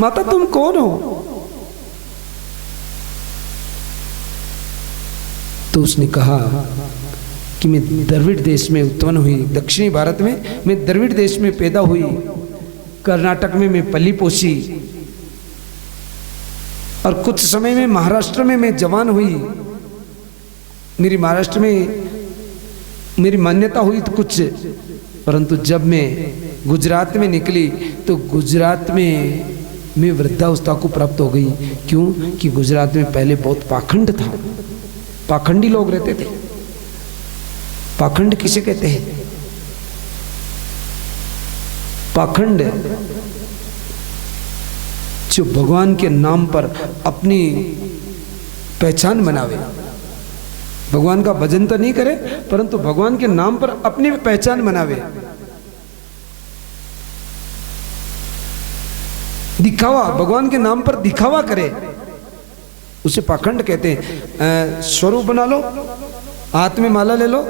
माता तुम कौन हो? तो उसने कहा कि मैं द्रविड़ देश में उत्पन्न हुई, दक्षिणी भारत में मैं द्रविड़ देश में पैदा हुई, कर्नाटक में मैं पली पोसी और कुछ समय में महाराष्ट्र में मैं जवान हुई। मेरी महाराष्ट्र में मेरी मान्यता हुई तो कुछ, परंतु जब मैं गुजरात में निकली तो गुजरात में मैं वृद्धावस्था को प्राप्त हो गई। क्यों? कि गुजरात में पहले बहुत पाखंड था, पाखंडी लोग रहते थे। पाखंड किसे कहते हैं? पाखंड जो भगवान के नाम पर अपनी पहचान बनावे, भगवान का भजन तो नहीं करे परंतु भगवान के नाम पर अपनी पहचान बनावे। दिखावा, भगवान के नाम पर दिखावा करे, उसे पाखंड कहते हैं। स्वरूप बना लो, हाथ में माला ले लो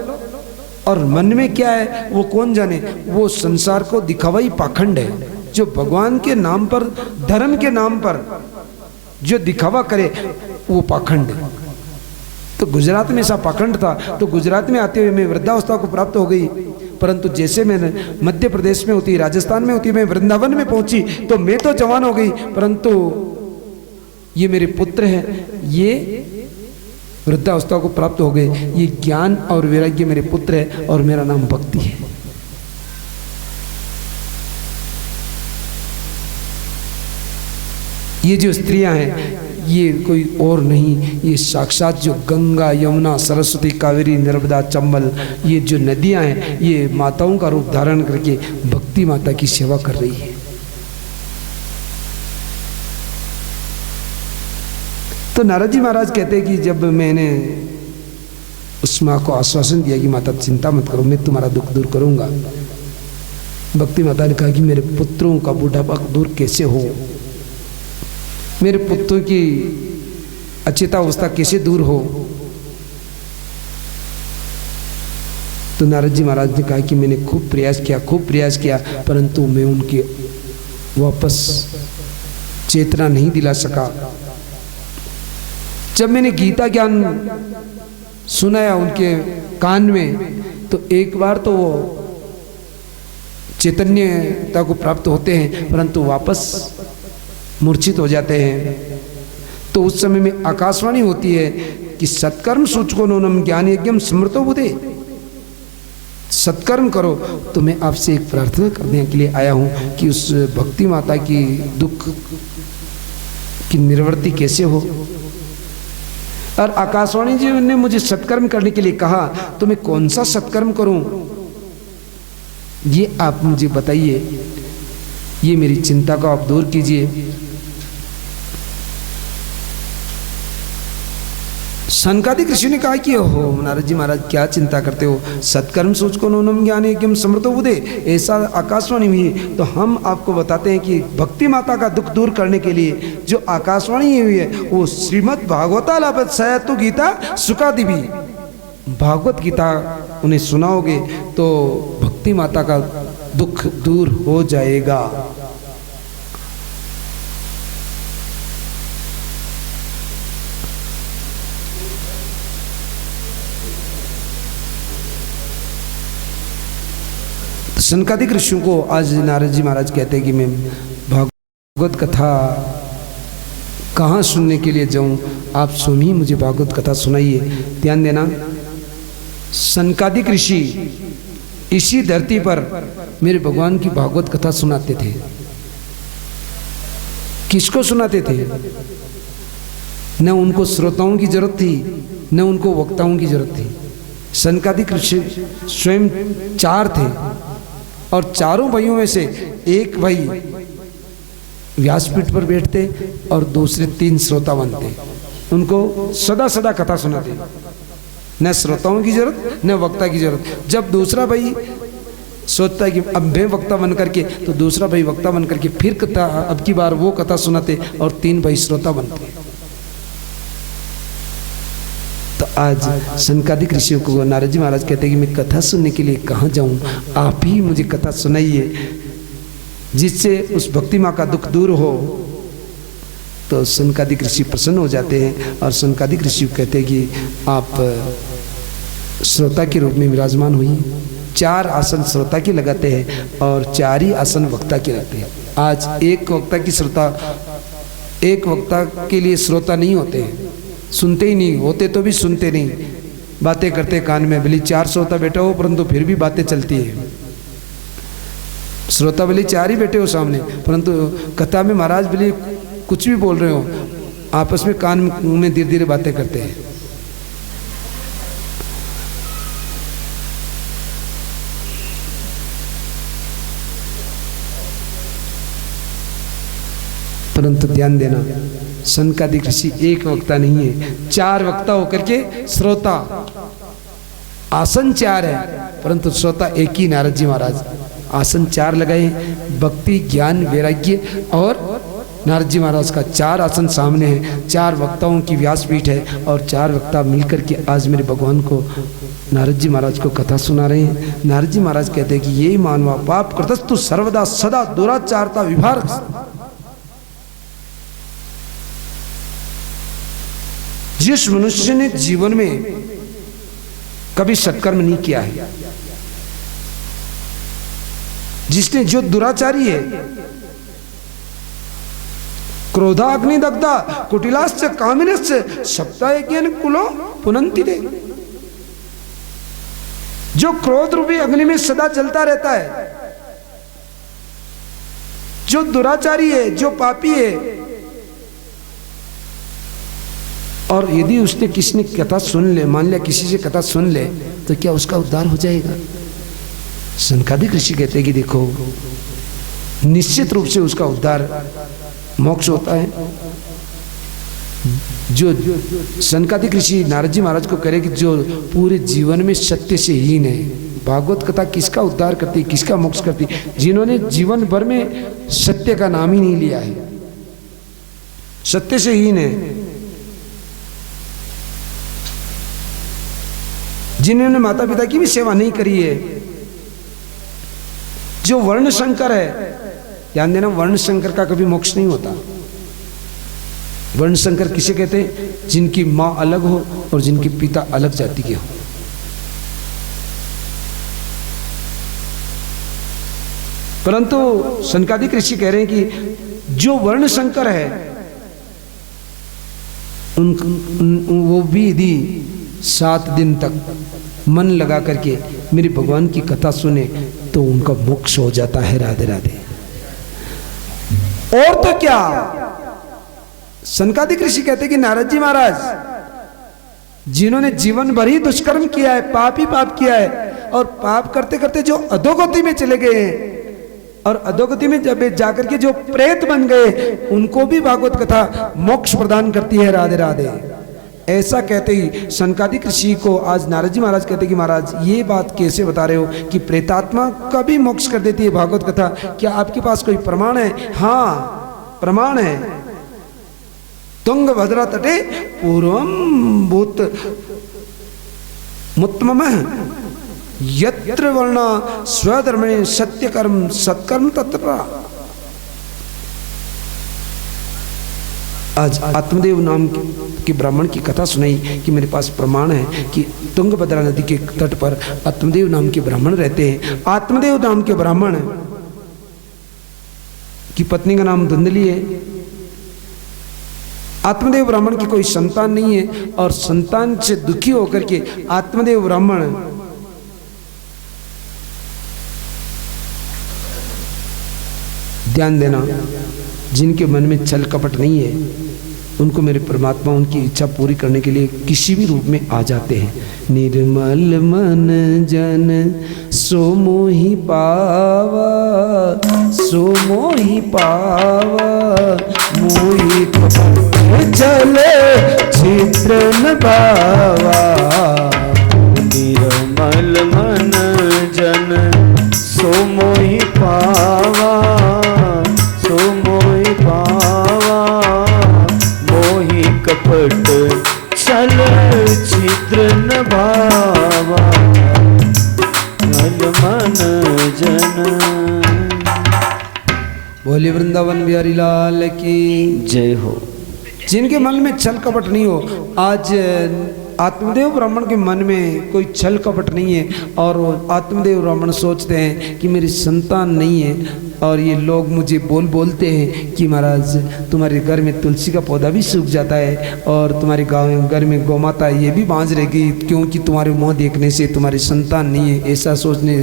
और मन में क्या है वो कौन जाने, वो संसार को दिखावा ही पाखंड है। जो भगवान के नाम पर, धर्म के नाम पर जो दिखावा करे वो पाखंड है। तो गुजरात में ऐसा पाखंड था, तो गुजरात में आते हुए मैं वृद्धावस्था को प्राप्त हो गई। परंतु जैसे मैं मध्य प्रदेश में होती, राजस्थान में होती, मैं वृंदावन में पहुंची तो मैं तो जवान हो गई, परंतु ये मेरे पुत्र हैं, ये वृद्धावस्था को प्राप्त हो गए। ये ज्ञान और वैराग्य मेरे पुत्र है और मेरा नाम भक्ति है। ये जो स्त्रियां हैं ये कोई और नहीं, ये साक्षात जो गंगा, यमुना, सरस्वती, कावेरी, नर्मदा, चंबल, ये जो नदियां हैं ये माताओं का रूप धारण करके भक्ति माता की सेवा कर रही है। तो नारद जी महाराज कहते हैं कि जब मैंने उस माँ को आश्वासन दिया कि माता चिंता मत करो, मैं तुम्हारा दुख दूर करूंगा, भक्ति माता ने कहा कि मेरे पुत्रों का बुढ़ापा दूर कैसे हो, मेरे पुत्रों की अचेतावस्था कैसे दूर हो। तो नारद जी महाराज ने कहा कि मैंने खूब प्रयास किया परंतु मैं उनके वापस चेतना नहीं दिला सका। जब मैंने गीता ज्ञान सुनाया उनके कान में तो एक बार तो वो चैतन्यता को प्राप्त होते हैं परंतु वापस मूर्छित हो जाते हैं। तो उस समय में आकाशवाणी होती है कि सत्कर्म सूचको नूनम ज्ञान यज्ञम स्मृतो बुधे, सत्कर्म करो। तो मैं आपसे एक प्रार्थना करने के लिए आया हूँ कि उस भक्ति माता की दुख की निवृत्ति कैसे हो। और आकाशवाणी जी ने मुझे सत्कर्म करने के लिए कहा, तो मैं कौन सा सत्कर्म करूं ये आप मुझे बताइए, ये मेरी चिंता को आप दूर कीजिए। सनकादिक ऋषि ने कहा कि हो नारद जी महाराज क्या चिंता करते हो, सत्कर्म सोचको नूनम ज्ञान यज्ञम समृतो बुधे, ऐसा आकाशवाणी हुई। तो हम आपको बताते हैं कि भक्ति माता का दुख दूर करने के लिए जो आकाशवाणी हुई है वो श्रीमद् भागवतालापत सयतु गीता सुकादिवी, भागवत गीता उन्हें सुनाओगे तो भक्ति माता का दुख दूर हो जाएगा। सनकादिक ऋषियों को आज नारद जी महाराज कहते हैं कि मैं भागवत कथा कहाँ सुनने के लिए जाऊं, आप सुनिए, मुझे भागवत कथा सुनाइए। ध्यान देना, सनकादिक ऋषि इसी धरती पर मेरे भगवान की भागवत कथा सुनाते थे। किसको सुनाते थे? न उनको श्रोताओं की जरूरत थी न उनको वक्ताओं की जरूरत थी। सनकादिक ऋषि स्वयं 4 थे और चारों भाइयों में से एक भाई व्यासपीठ पर बैठते और दूसरे 3 श्रोता बनते, उनको सदा सदा कथा सुनाते, न श्रोताओं की जरूरत न वक्ता की जरूरत। जब दूसरा भाई सोचता है कि अब मैं वक्ता बन करके, तो दूसरा भाई वक्ता बन करके फिर कथा, अब की बार वो कथा सुनाते और 3 भाई श्रोता बनते। तो आज सनकादिक ऋषियों को नारद जी महाराज कहते हैं कि मैं कथा सुनने के लिए कहाँ जाऊं, आप ही मुझे कथा सुनाइए जिससे उस भक्ति माँ का दुख दूर हो। तो सनकादिक ऋषि प्रसन्न हो जाते हैं और सनकादिक ऋषि कहते हैं कि आप श्रोता के रूप में विराजमान हुई। 4 आसन श्रोता की लगाते हैं और 4 ही आसन वक्ता के रखते हैं। आज एक वक्ता के लिए श्रोता नहीं होते हैं, सुनते ही नहीं, होते तो भी सुनते नहीं, बातें करते कान में। भले 4 श्रोता बैठा हो परंतु फिर भी बातें चलती है। श्रोता भले 4 ही बैठे हो सामने, परंतु कथा में महाराज भले कुछ भी बोल रहे हो, आपस में कान में धीरे धीरे बातें करते हैं। परंतु ध्यान देना, सनकादिक ऋषि एक वक्ता नहीं है, 4 वक्ता होकर के श्रोता। आसन 4 है परंतु श्रोता एक ही, नारद जी महाराज। आसन 4 लगाए, भक्ति, ज्ञान, वैराग्य, और नारद जी महाराज का 4 आसन सामने है। 4 वक्ताओं की व्यासपीठ है और 4 वक्ता मिलकर के आज मेरे भगवान को, नारद जी महाराज को कथा सुना रहे हैं। नारद जी महाराज कहते हैं कि ये मानवा पाप कृतस्तु सर्वदा सदा दुराचारता विभार। जिस मनुष्य ने जीवन में कभी सत्कर्म नहीं किया है, जिसने, जो दुराचारी है, क्रोधाग्नि दग्धा कुटिलाश्च कामिनश्च सप्ताहेकेन कुलो पुनन्ति दे। जो क्रोध रूपी अग्नि में सदा जलता रहता है, जो दुराचारी है, जो पापी है, और यदि उसने किसी ने कथा सुन ले, मान लिया किसी से कथा सुन ले, तो क्या उसका उद्धार हो जाएगा? सनकादिक ऋषि कहते हैं कि देखो, निश्चित रूप से उसका उद्धार, मोक्ष होता है। जो सनकादिक ऋषि नारद जी महाराज को करे कि जो पूरे जीवन में सत्य से हीन है, भागवत कथा किसका उद्धार करती, किसका मोक्ष करती? जिन्होंने जीवन भर में सत्य का नाम ही नहीं लिया है, सत्य से हीन है। जिन्होंने माता पिता की भी सेवा नहीं करी है, जो वर्ण संकर है। ध्यान देना, वर्ण संकर का कभी मोक्ष नहीं होता। वर्ण संकर किसे कहते हैं? जिनकी मां अलग हो और जिनके पिता अलग जाति के हो। परंतु सनकादिक ऋषि कह रहे हैं कि जो वर्ण संकर है, वो भी यदि 7 दिन तक मन लगा करके मेरे भगवान की कथा सुने तो उनका मोक्ष हो जाता है। राधे राधे। और तो क्या, सनकादिक ऋषि कहते कि नारद जी महाराज, जिन्होंने जीवन भर ही दुष्कर्म किया है, पाप ही पाप किया है, और पाप करते करते जो अधोगति में चले गए हैं, और अधोगति में जब जाकर के जो प्रेत बन गए, उनको भी भागवत कथा मोक्ष प्रदान करती है। राधे राधे। ऐसा कहते ही सनकादिक ऋषि को आज नारद जी महाराज कहते कि महाराज ये बात कैसे बता रहे हो कि प्रेतात्मा का भी मोक्ष कर देती है भागवत कथा? क्या आपके पास कोई प्रमाण है? हाँ, प्रमाण है। तुंगभद्रा तटे पूर्वम भूत मुत्तमम यत्र वर्णा स्वधर्मे सत्यकर्म सत्कर्म तत्र। आज आत्मदेव नाम के ब्राह्मण की कथा सुनाई कि मेरे पास प्रमाण है कि तुंगभद्रा नदी के तट पर आत्मदेव नाम के ब्राह्मण रहते हैं। आत्मदेव नाम के ब्राह्मण की पत्नी का नाम धुंधली है। आत्मदेव ब्राह्मण की कोई संतान नहीं है, और संतान से दुखी होकर के आत्मदेव ब्राह्मण ध्यान देना, जिनके मन में छल कपट नहीं है, उनको मेरे परमात्मा उनकी इच्छा पूरी करने के लिए किसी भी रूप में आ जाते हैं। निर्मल मन जन सो मोहि पावा, सो मोहि पावा, मोहि चले चित्र न पावा। निर्मल मन जन सो मोहि पावा, छल छिद्र न भावा, मन जन। बोले वृंदावन बिहारी लाल की जय हो। जिनके मन में छल कपट नहीं हो। आज आत्मदेव ब्राह्मण के मन में कोई छल कपट नहीं है और आत्मदेव ब्राह्मण सोचते हैं कि मेरी संतान नहीं है, और ये लोग मुझे बोलते हैं कि महाराज तुम्हारे घर में तुलसी का पौधा भी सूख जाता है और तुम्हारे गाँव घर में गौमाता ये भी बांझ रहेगी क्योंकि तुम्हारे मुँह देखने से तुम्हारी संतान नहीं है। ऐसा सोचने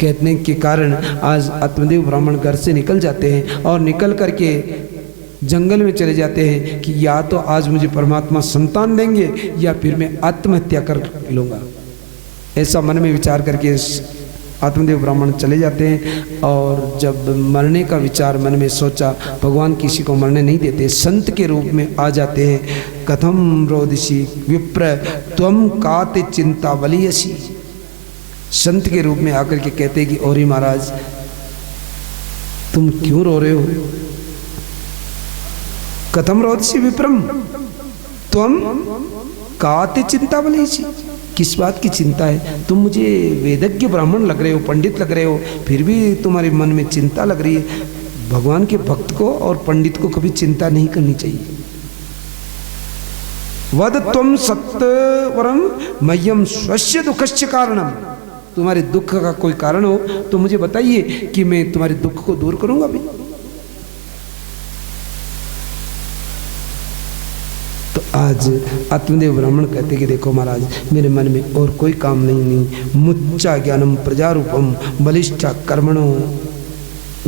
कहने के कारण आज आत्मदेव ब्राह्मण घर से निकल जाते हैं और निकल करके जंगल में चले जाते हैं कि या तो आज मुझे परमात्मा संतान देंगे या फिर मैं आत्महत्या कर लूँगा। ऐसा मन में विचार करके आत्मदेव ब्राह्मण चले जाते हैं। और जब मरने का विचार मन में सोचा, भगवान किसी को मरने नहीं देते, संत के रूप में आ जाते हैं। कथम रोदिसी विप्र त्वम काते चिंता बलियसी। संत के रूप में आकर के कहते कि ओरी महाराज तुम क्यों रो रहे हो? कथम रोदिसी विप्रम त्वम काते चिंता बलियसी। किस बात की चिंता है? तुम मुझे वेदज्ञ ब्राह्मण लग रहे हो, पंडित लग रहे हो, फिर भी तुम्हारे मन में चिंता लग रही है। भगवान के भक्त को और पंडित को कभी चिंता नहीं करनी चाहिए। वद त्वम सत्यवरम मह्यम स्वस्य दुखस्य कारणम। तुम्हारे दुख का कोई कारण हो तो मुझे बताइए कि मैं तुम्हारे दुख को दूर करूंगा भी। तो आज आत्मदेव ब्राह्मण कहते कि देखो महाराज मेरे मन में और कोई काम नहीं मुच्चा ज्ञानम प्रजारूपम बलिष्ठा कर्मणो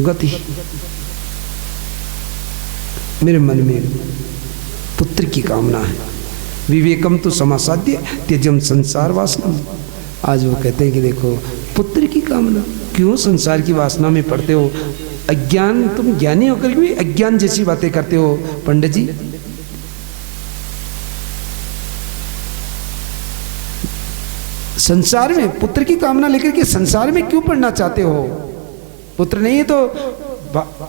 गति। मेरे मन में पुत्र की कामना है। विवेकम तो समासाध्य त्यजम संसार वासना। आज वो कहते हैं कि देखो पुत्र की कामना, क्यों संसार की वासना में पड़ते हो? अज्ञान, तुम ज्ञानी होकर भी अज्ञान जैसी बातें करते हो पंडित जी। संसार में पुत्र की कामना लेकर के संसार में क्यों पढ़ना चाहते हो? पुत्र नहीं है तो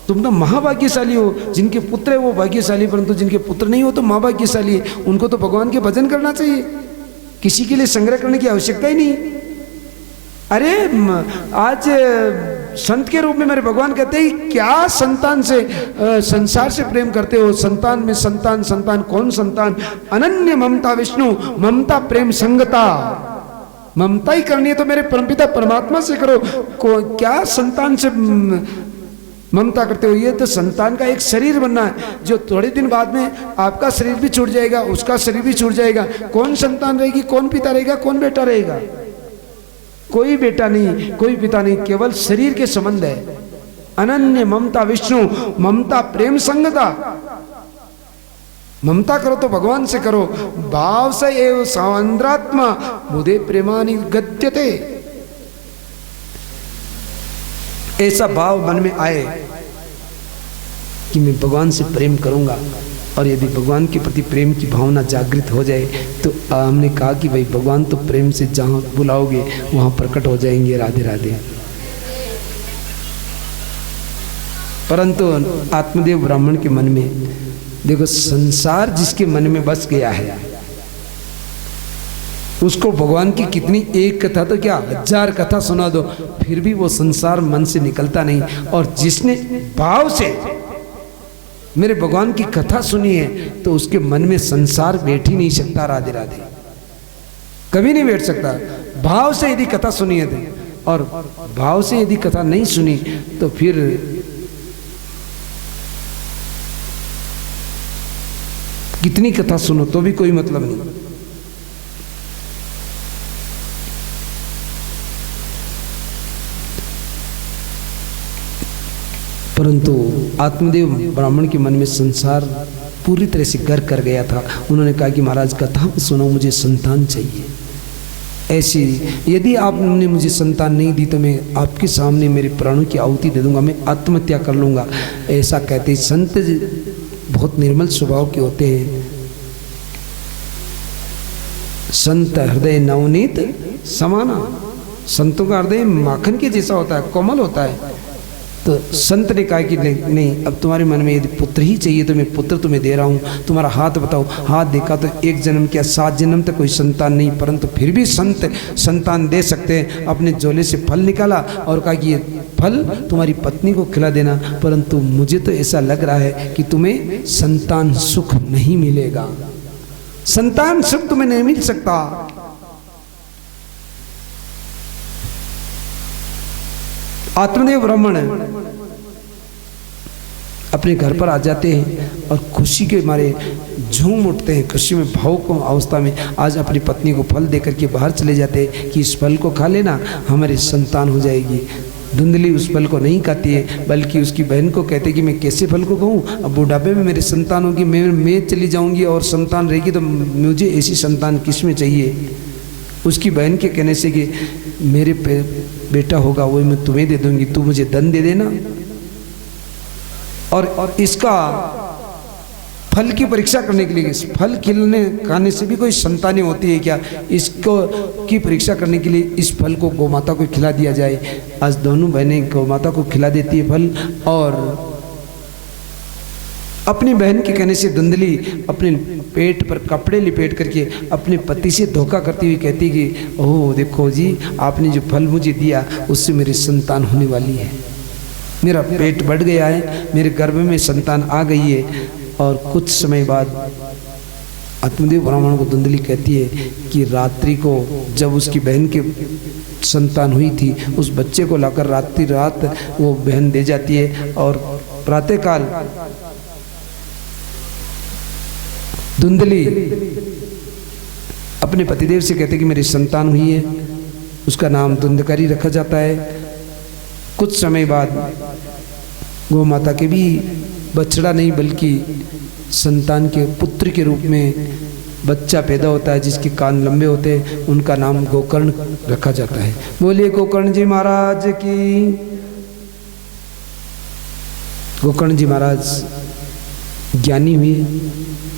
तुम तो महाभाग्यशाली हो। जिनके पुत्र है वो भाग्यशाली, परंतु जिनके पुत्र नहीं हो तो महाभाग्यशाली है। उनको तो भगवान के भजन करना चाहिए, किसी के लिए संग्रह करने की आवश्यकता ही नहीं। अरे आज संत के रूप में मेरे भगवान कहते हैं क्या संतान से संसार से प्रेम करते हो? संतान में संतान, संतान कौन संतान? अनन्य ममता विष्णु, ममता प्रेम संगता। ममता ही करनी है तो मेरे परमपिता परमात्मा से करो। क्या संतान से ममता करते हो? ये तो संतान का एक शरीर बनना है जो थोड़े दिन बाद में आपका शरीर भी छूट जाएगा, उसका शरीर भी छूट जाएगा। कौन संतान रहेगी? कौन पिता रहेगा? कौन बेटा रहेगा? कोई बेटा नहीं, कोई पिता नहीं, केवल शरीर के संबंध है। अनन्य ममता विष्णु, ममता प्रेम संगता। ममता करो तो भगवान से करो। भाव से एव सान्द्रात्मा मुदे प्रेमानि गद्यते। ऐसा भाव मन में आए कि मैं भगवान से प्रेम करूंगा, और यदि भगवान के प्रति प्रेम की भावना जागृत हो जाए तो हमने कहा कि भाई भगवान तो प्रेम से जहां बुलाओगे वहां प्रकट हो जाएंगे। राधे राधे। परंतु आत्मदेव ब्राह्मण के मन में देखो, संसार जिसके मन में बस गया है उसको भगवान की कितनी एक कथा तो क्या 1000 कथा सुना दो फिर भी वो संसार मन से निकलता नहीं। और जिसने भाव से मेरे भगवान की कथा सुनी है तो उसके मन में संसार बैठ ही नहीं सकता। राधे राधे। कभी नहीं बैठ सकता। भाव से यदि कथा सुनी है तो, और भाव से यदि कथा नहीं सुनी तो फिर कितनी कथा सुनो तो भी कोई मतलब नहीं। परंतु आत्मदेव ब्राह्मण के मन में संसार पूरी तरह से घर कर गया था। उन्होंने कहा कि महाराज कथा सुनो, मुझे संतान चाहिए। ऐसी यदि आपने मुझे संतान नहीं दी तो मैं आपके सामने मेरे प्राणों की आहुति दे दूंगा, मैं आत्महत्या कर लूंगा। ऐसा कहते संत बहुत निर्मल स्वभाव के होते हैं। संत हृदय नवनीत समाना। संतों का हृदय माखन के जैसा होता है, कोमल होता है। तो संत ने कहा कि नहीं, अब तुम्हारे मन में यदि पुत्र ही चाहिए तो मैं पुत्र तुम्हें दे रहा हूँ। तुम्हारा हाथ बताओ। हाथ देखा तो 1 जन्म क्या 7 जन्म तक कोई संतान नहीं, परंतु फिर भी संत संतान दे सकते हैं। अपने झोले से फल निकाला और कहा कि ये फल तुम्हारी पत्नी को खिला देना, परंतु मुझे तो ऐसा लग रहा है कि तुम्हें संतान सुख नहीं मिलेगा, संतान सुख तुम्हें नहीं मिल सकता। आत्मदेव ब्राह्मण अपने घर पर आ जाते हैं और खुशी के मारे झूम उठते हैं, खुशी में भावुक अवस्था में आज अपनी पत्नी को फल देकर के बाहर चले जाते हैं कि इस फल को खा लेना, हमारी संतान हो जाएगी। धुंधली उस फल को नहीं खाती है, बल्कि उसकी बहन को कहते कि मैं कैसे फल को खाऊं, अब बुढ़ापे में मेरी संतान होगी, मैं चली जाऊंगी और संतान रहेगी, तो मुझे ऐसी संतान किस में चाहिए। उसकी बहन के कहने से कि मेरे बेटा होगा वो मैं तुम्हें दे दूंगी, तू मुझे धन दे देना। और इसका फल की परीक्षा करने के लिए, इस फल खिलने खाने से भी कोई संतानें होती है क्या, इसको की परीक्षा करने के लिए इस फल को गौमाता को खिला दिया जाए। आज दोनों बहनें गौमाता को खिला देती है फल, और अपनी बहन के कहने से धुंधली अपने पेट पर कपड़े लिपेट करके अपने पति से धोखा करती हुई कहती कि ओह देखो जी, आपने जो फल मुझे दिया उससे मेरी संतान होने वाली है, मेरा पेट बढ़ गया है, मेरे गर्भ में संतान आ गई है। और कुछ समय बाद आत्मदेव ब्राह्मण को धुंधली कहती है कि रात्रि को जब उसकी बहन के संतान हुई थी, उस बच्चे को लाकर रात वो बहन दे जाती है, और प्रातःकाल धुंधली अपने पतिदेव से कहते कि मेरी संतान हुई है, उसका नाम धुंधकारी रखा जाता है। कुछ समय बाद गौ माता के भी बछड़ा नहीं बल्कि संतान के पुत्र के रूप में बच्चा पैदा होता है, जिसके कान लंबे होते हैं, उनका नाम गोकर्ण रखा जाता है। बोलिए गोकर्ण जी महाराज की। गोकर्ण जी महाराज ज्ञानी हुए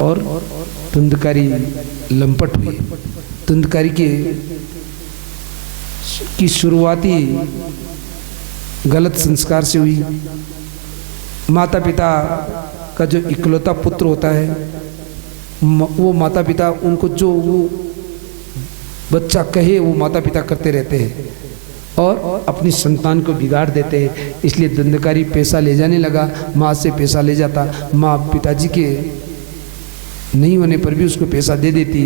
और धुंधकारी लंपट हुए। धुंधकारी की शुरुआती गलत संस्कार से हुई। माता पिता का जो इकलौता पुत्र होता है, वो माता पिता उनको जो वो बच्चा कहे वो माता पिता करते रहते हैं और अपनी संतान को बिगाड़ देते हैं। इसलिए धुंधकारी पैसा ले जाने लगा, माँ से पैसा ले जाता, माँ पिताजी के नहीं होने पर भी उसको पैसा दे देती,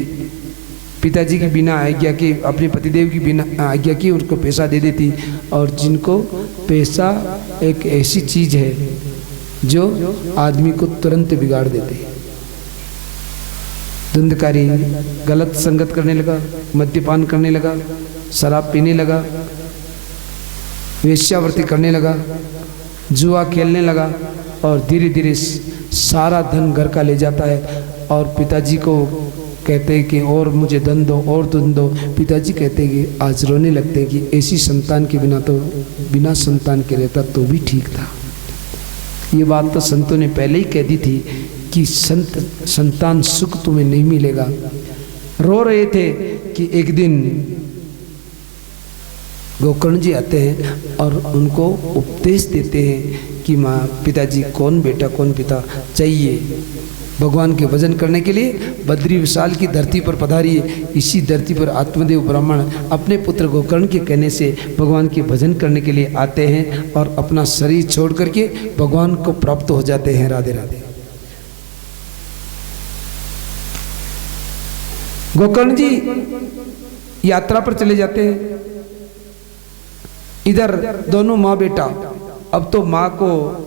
पिताजी की बिना आज्ञा के, अपने पतिदेव की बिना आज्ञा के उनको पैसा दे देती। और जिनको पैसा एक ऐसी चीज है जो आदमी को तुरंत बिगाड़ देते है। धुंधकारी गलत संगत करने लगा, मद्यपान करने लगा, शराब पीने लगा, वेश्यावृत्ति करने लगा, जुआ खेलने लगा, और धीरे धीरे सारा धन घर का ले जाता है। और पिताजी को कहते हैं कि और मुझे धन दो और धन दो। पिताजी कहते हैं कि आज रोने लगते हैं कि ऐसी संतान के बिना तो बिना संतान के रहता तो भी ठीक था। ये बात तो संतों ने पहले ही कह दी थी कि संतान सुख तुम्हें नहीं मिलेगा। रो रहे थे कि एक दिन गोकर्ण जी आते हैं और उनको उपदेश देते हैं कि माँ पिताजी कौन बेटा कौन पिता चाहिए। भगवान के भजन करने के लिए बद्री विशाल की धरती पर पधारिए। इसी धरती पर आत्मदेव ब्राह्मण अपने पुत्र गोकर्ण के कहने से भगवान के भजन करने के लिए आते हैं और अपना शरीर छोड़ करके भगवान को प्राप्त हो जाते हैं। राधे राधे। गोकर्ण जी यात्रा पर चले जाते हैं। इधर दोनों माँ बेटा, अब तो माँ को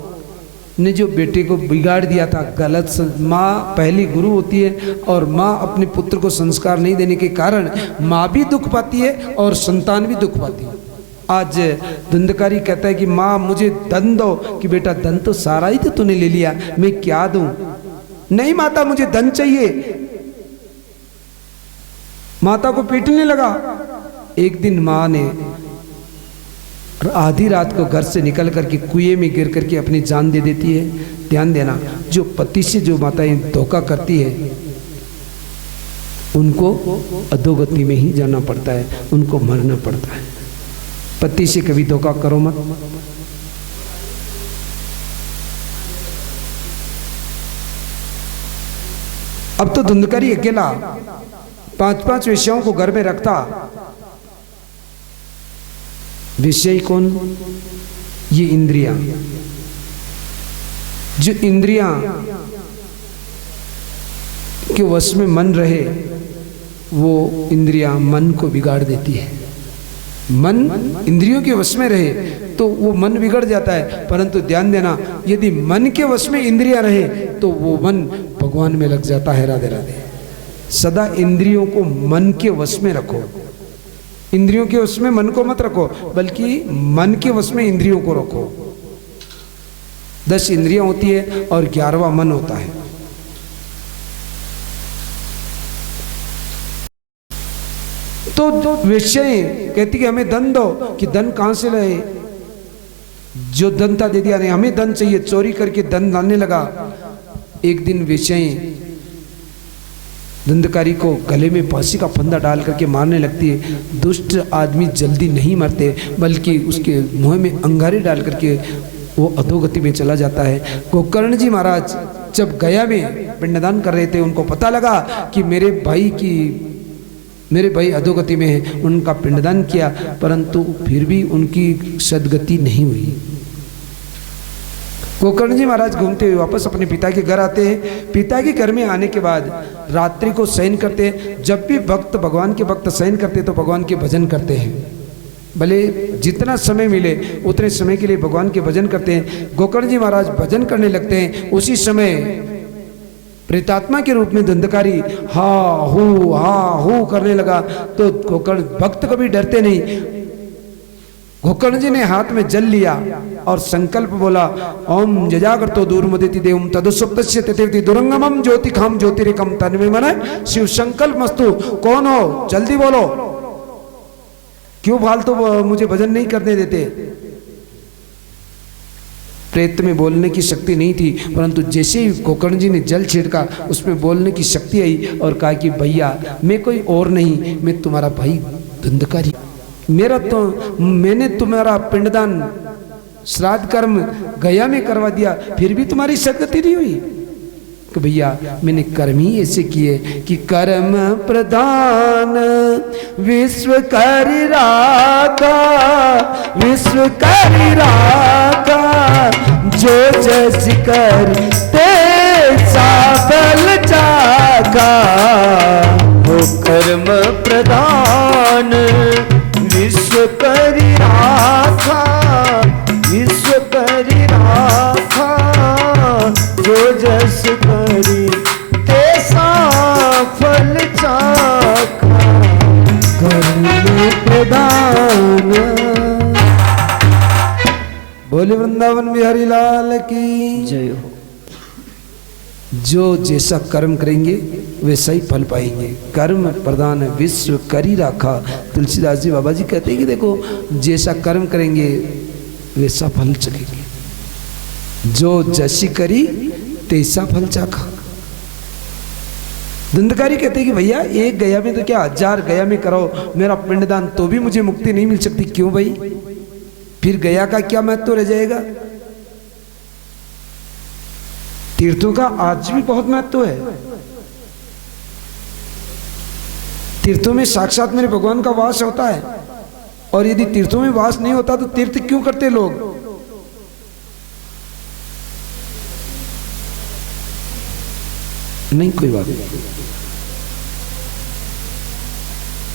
ने जो बेटे को बिगाड़ दिया था, गलत माँ पहली गुरु होती है और माँ अपने पुत्र को संस्कार नहीं देने के कारण माँ भी दुख पाती है और संतान भी दुख पाती है। आज धुंधकारी कहता है कि माँ मुझे धन दो, कि बेटा धन तो सारा ही तो तूने ले लिया, मैं क्या दूं। नहीं माता मुझे धन चाहिए। माता को पीटने लगा। एक दिन माँ ने आधी रात को घर से निकल करके कुएं में गिर करके अपनी जान दे देती है। ध्यान देना, जो पति से जो माताएं धोखा करती है उनको अधोगति में ही जाना पड़ता है, उनको मरना पड़ता है। पति से कभी धोखा करो मत। अब तो धुंधकारी अकेला 5-5 वेश्याओं को घर में रखता। वेश्या कौन? ये इंद्रियां, जो इंद्रियां के वश में मन रहे, वो इंद्रियां मन को बिगाड़ देती है। मन इंद्रियों के वश में रहे तो वो मन बिगड़ जाता है, परंतु ध्यान देना, यदि मन के वश में इंद्रियां रहे तो वो मन भगवान में लग जाता है। राधे राधे। सदा इंद्रियों को मन के वश में रखो, इंद्रियों के वश में मन को मत रखो, बल्कि मन के वश में इंद्रियों को रखो। 10 इंद्रियां होती है और 11वां मन होता है। तो विषय कहती कि हमें धन दो, कि धन कहां से लाए, जो धन था दे दिया, नहीं हमें धन चाहिए, चोरी करके धन लाने लगा। एक दिन विषय धंधकारी को गले में फांसी का फंदा डाल करके मारने लगती है। दुष्ट आदमी जल्दी नहीं मरते, बल्कि उसके मुंह में अंगारे डाल करके वो अधोगति में चला जाता है। गोकर्ण जी महाराज जब गया में पिंडदान कर रहे थे, उनको पता लगा कि मेरे भाई अधोगति में है, उनका पिंडदान किया, परंतु फिर भी उनकी सदगति नहीं हुई। गोकर्ण जी महाराज घूमते हुए वापस अपने पिता के घर आते हैं। पिता के घर में आने के बाद रात्रि को शयन करते हैं। जब भी भक्त, भगवान के भक्त शयन करते हैं तो भगवान के भजन करते हैं। भले जितना समय मिले उतने समय के लिए भगवान के भजन करते हैं। गोकर्ण जी महाराज भजन करने लगते हैं। उसी समय प्रेतात्मा के रूप में धंधकारी हा हू करने लगा। तो गोकर्ण भक्त कभी डरते नहीं। गोकर्ण जी ने हाथ में जल लिया और संकल्प बोला, ओम जजागर्तो दूरमुदिति देवम तदुसुप्तस्य तथेति दुरंगमम ज्योतिखाम ज्योतिरिकम तन्मे मन शिव संकल्प मस्तु। कौन हो, जल्दी बोलो, क्यों फालतू मुझे भजन नहीं करने देते। प्रेत में बोलने की शक्ति नहीं थी, परंतु जैसे ही गोकर्ण जी ने जल छिड़का उसमें बोलने की शक्ति आई और कहा कि भैया मैं कोई और नहीं, मैं तुम्हारा भाई धंधकारी। मैंने तुम्हारा पिंडदान श्राद्ध कर्म गया में करवा दिया, फिर भी तुम्हारी सदगति नहीं हुई। कि भैया मैंने कर्म ही ऐसे किए कि कर्म प्रधान विश्व करि राखा, विश्व करि राखा, जो जस कर तैसा फल चाखा। वो कर्म प्रधान विश्व करि राखा, विश्व करि राखा, जो जस करी तैसा फल चाखा। कर्म प्रधान। बोले वृंदावन बिहारी लाल की जय हो। जो जैसा कर्म करेंगे वैसा ही फल पाएंगे। कर्म प्रधान विश्व करी राखा। तुलसीदास जी बाबा जी कहते हैं कि देखो जैसा कर्म करेंगे वैसा फल चखेंगे। जो जैसी करी तैसा फल चाखा। धंधकारी कहते हैं कि भैया एक गया में तो क्या 1000 गया में करो मेरा पिंडदान, तो भी मुझे मुक्ति नहीं मिल सकती। क्यों भाई, फिर गया का क्या महत्व रह जाएगा। तीर्थों का आज भी बहुत महत्व है। तीर्थों में साक्षात मेरे भगवान का वास होता है, और यदि तीर्थों में वास नहीं होता तो तीर्थ क्यों करते लोग। नहीं कोई बात नहीं,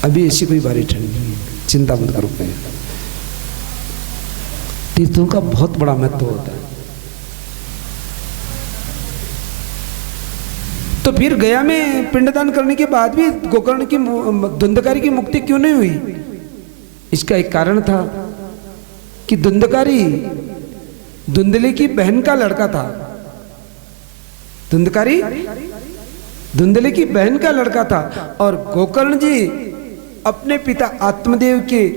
अभी ऐसी कोई बारी ठंड नहीं है, चिंता मत करो। तीर्थों का बहुत बड़ा महत्व होता है। तो फिर गया में पिंडदान करने के बाद भी गोकर्ण की धुंधकारी की मुक्ति क्यों नहीं हुई। इसका एक कारण था कि धुंधकारी धुंधले की बहन का लड़का था। धुंधकारी धुंधले की बहन का लड़का था, और गोकर्ण जी अपने पिता आत्मदेव के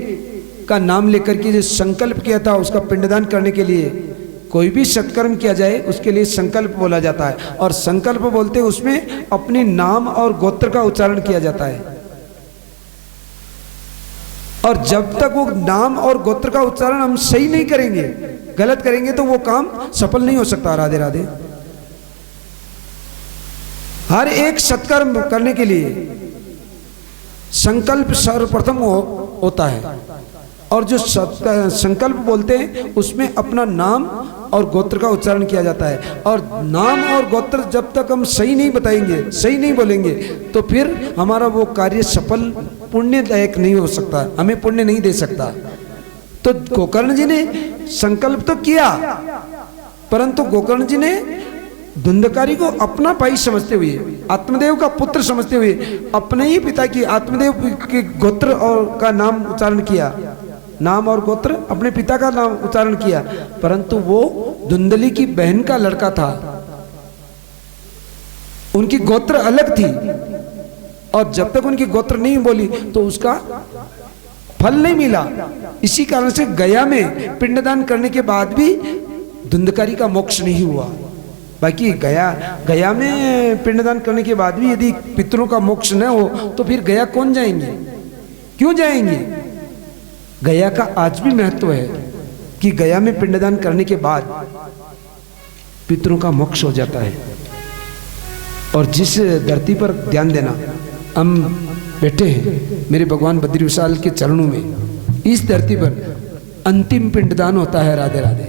का नाम लेकर के जो संकल्प किया था उसका पिंडदान करने के लिए, कोई भी सत्कर्म किया जाए उसके लिए संकल्प बोला जाता है, और संकल्प बोलते उसमें अपने नाम और गोत्र का उच्चारण किया जाता है। और जब तक वो नाम और गोत्र का उच्चारण हम सही नहीं करेंगे, गलत करेंगे, तो वो काम सफल नहीं हो सकता। राधे राधे। हर एक सत्कर्म करने के लिए संकल्प सर्वप्रथम होता है। और जो संकल्प बोलते हैं उसमें अपना नाम और गोत्र का उच्चारण किया जाता है। और नाम और गोत्र जब तक हम सही नहीं बताएंगे, सही नहीं बोलेंगे, तो फिर हमारा वो कार्य सफल पुण्यदायक नहीं हो सकता, हमें पुण्य नहीं दे सकता। तो गोकर्ण जी ने संकल्प तो किया, परंतु गोकर्ण जी ने धुंधकारी को अपना भाई समझते हुए, आत्मदेव का पुत्र समझते हुए अपने ही पिता की, आत्मदेव के गोत्र और का नाम उच्चारण किया, नाम और गोत्र अपने पिता का नाम उच्चारण किया, परंतु वो धुंधली की बहन का लड़का था, उनकी गोत्र अलग थी, और जब तक उनकी गोत्र नहीं बोली तो उसका फल नहीं मिला। इसी कारण से गया में पिंडदान करने के बाद भी धुंधकारी का मोक्ष नहीं हुआ। बाकी गया में पिंडदान करने के बाद भी यदि पितरों का मोक्ष न हो तो फिर गया कौन जाएंगे, क्यों जाएंगे? गया का आज भी महत्व है कि गया में पिंडदान करने के बाद पितरों का मोक्ष हो जाता है। और जिस धरती पर ध्यान देना, हम बैठे हैं मेरे भगवान बद्री विशाल के चरणों में, इस धरती पर अंतिम पिंडदान होता है। राधे राधे।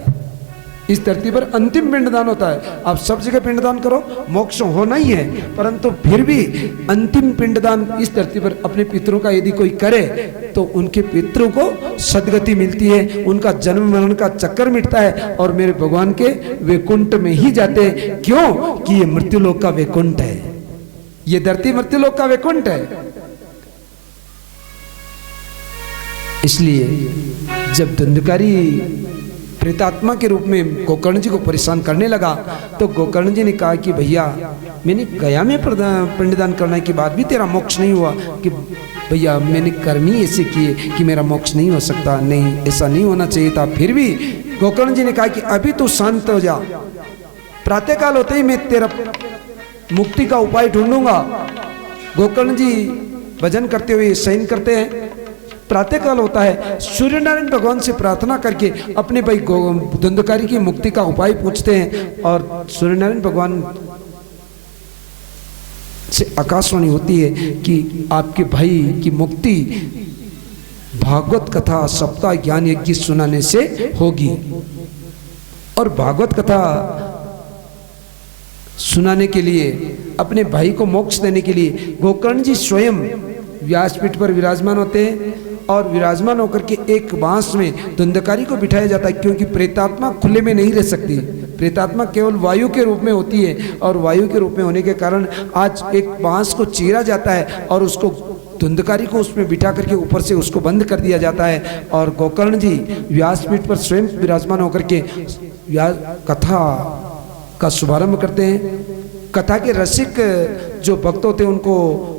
इस धरती पर अंतिम पिंडदान होता है। आप सब जगह पिंडदान करो, मोक्ष होना ही है, परंतु फिर भी अंतिम पिंडदान इस धरती पर अपने पितरों का यदि कोई करे तो उनके पितरों को सदगति मिलती है, उनका जन्म मरण का चक्कर मिटता है और मेरे भगवान के वैकुंठ में ही जाते हैं। क्यों? कि ये मृत्युलोक का वैकुंठ है, ये धरती मृत्युलोक का वैकुंठ है। इसलिए जब धुंधकारी प्रेतात्मा के रूप में गोकर्ण जी को परेशान करने लगा तो गोकर्ण जी ने कहा कि भैया मैंने गया में पिंडदान करने के बाद भी तेरा मोक्ष नहीं हुआ, कि भैया मैंने कर्म ही ऐसे किए कि मेरा मोक्ष नहीं हो सकता, नहीं ऐसा नहीं होना चाहिए था। फिर भी गोकर्ण जी ने कहा कि अभी तू शांत हो जा, प्रातःकाल होते ही मैं तेरा मुक्ति का उपाय ढूंढूंगा। गोकर्ण जी भजन करते हुए शयन करते हैं। प्रातःकाल होता है, सूर्य नारायण भगवान से प्रार्थना करके अपने भाई धुंधकारी की मुक्ति का उपाय पूछते हैं। और सूर्य नारायण भगवान से आकाशवाणी होती है कि आपके भाई की मुक्ति भागवत कथा सप्ताह ज्ञान यज्ञ सुनाने से होगी। और भागवत कथा सुनाने के लिए, अपने भाई को मोक्ष देने के लिए गोकर्ण जी स्वयं व्यासपीठ पर विराजमान होते हैं और विराजमान होकर के एक बांस में धुंधकारी को बिठाया जाता है, क्योंकि प्रेतात्मा खुले में नहीं रह सकती। प्रेतात्मा केवल वायु के रूप में होती है और वायु के रूप में होने के कारण आज एक बांस को चीरा जाता है और उसको धुंधकारी को उसमें बिठा करके ऊपर से उसको बंद कर दिया जाता है। और गोकर्ण जी व्यासपीठ पर स्वयं विराजमान होकर के कथा का शुभारंभ करते हैं। कथा के रसिक जो भक्त होते हैं उनको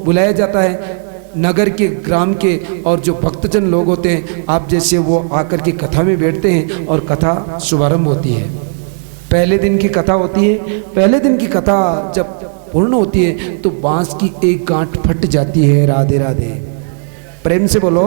बुलाया जाता है, नगर के, ग्राम के, और जो भक्तजन लोग होते हैं आप जैसे, वो आकर के कथा में बैठते हैं और कथा शुभारंभ होती है। पहले दिन की कथा होती है। पहले दिन की कथा जब पूर्ण होती है तो बांस की एक गांठ फट जाती है। राधे राधे, प्रेम से बोलो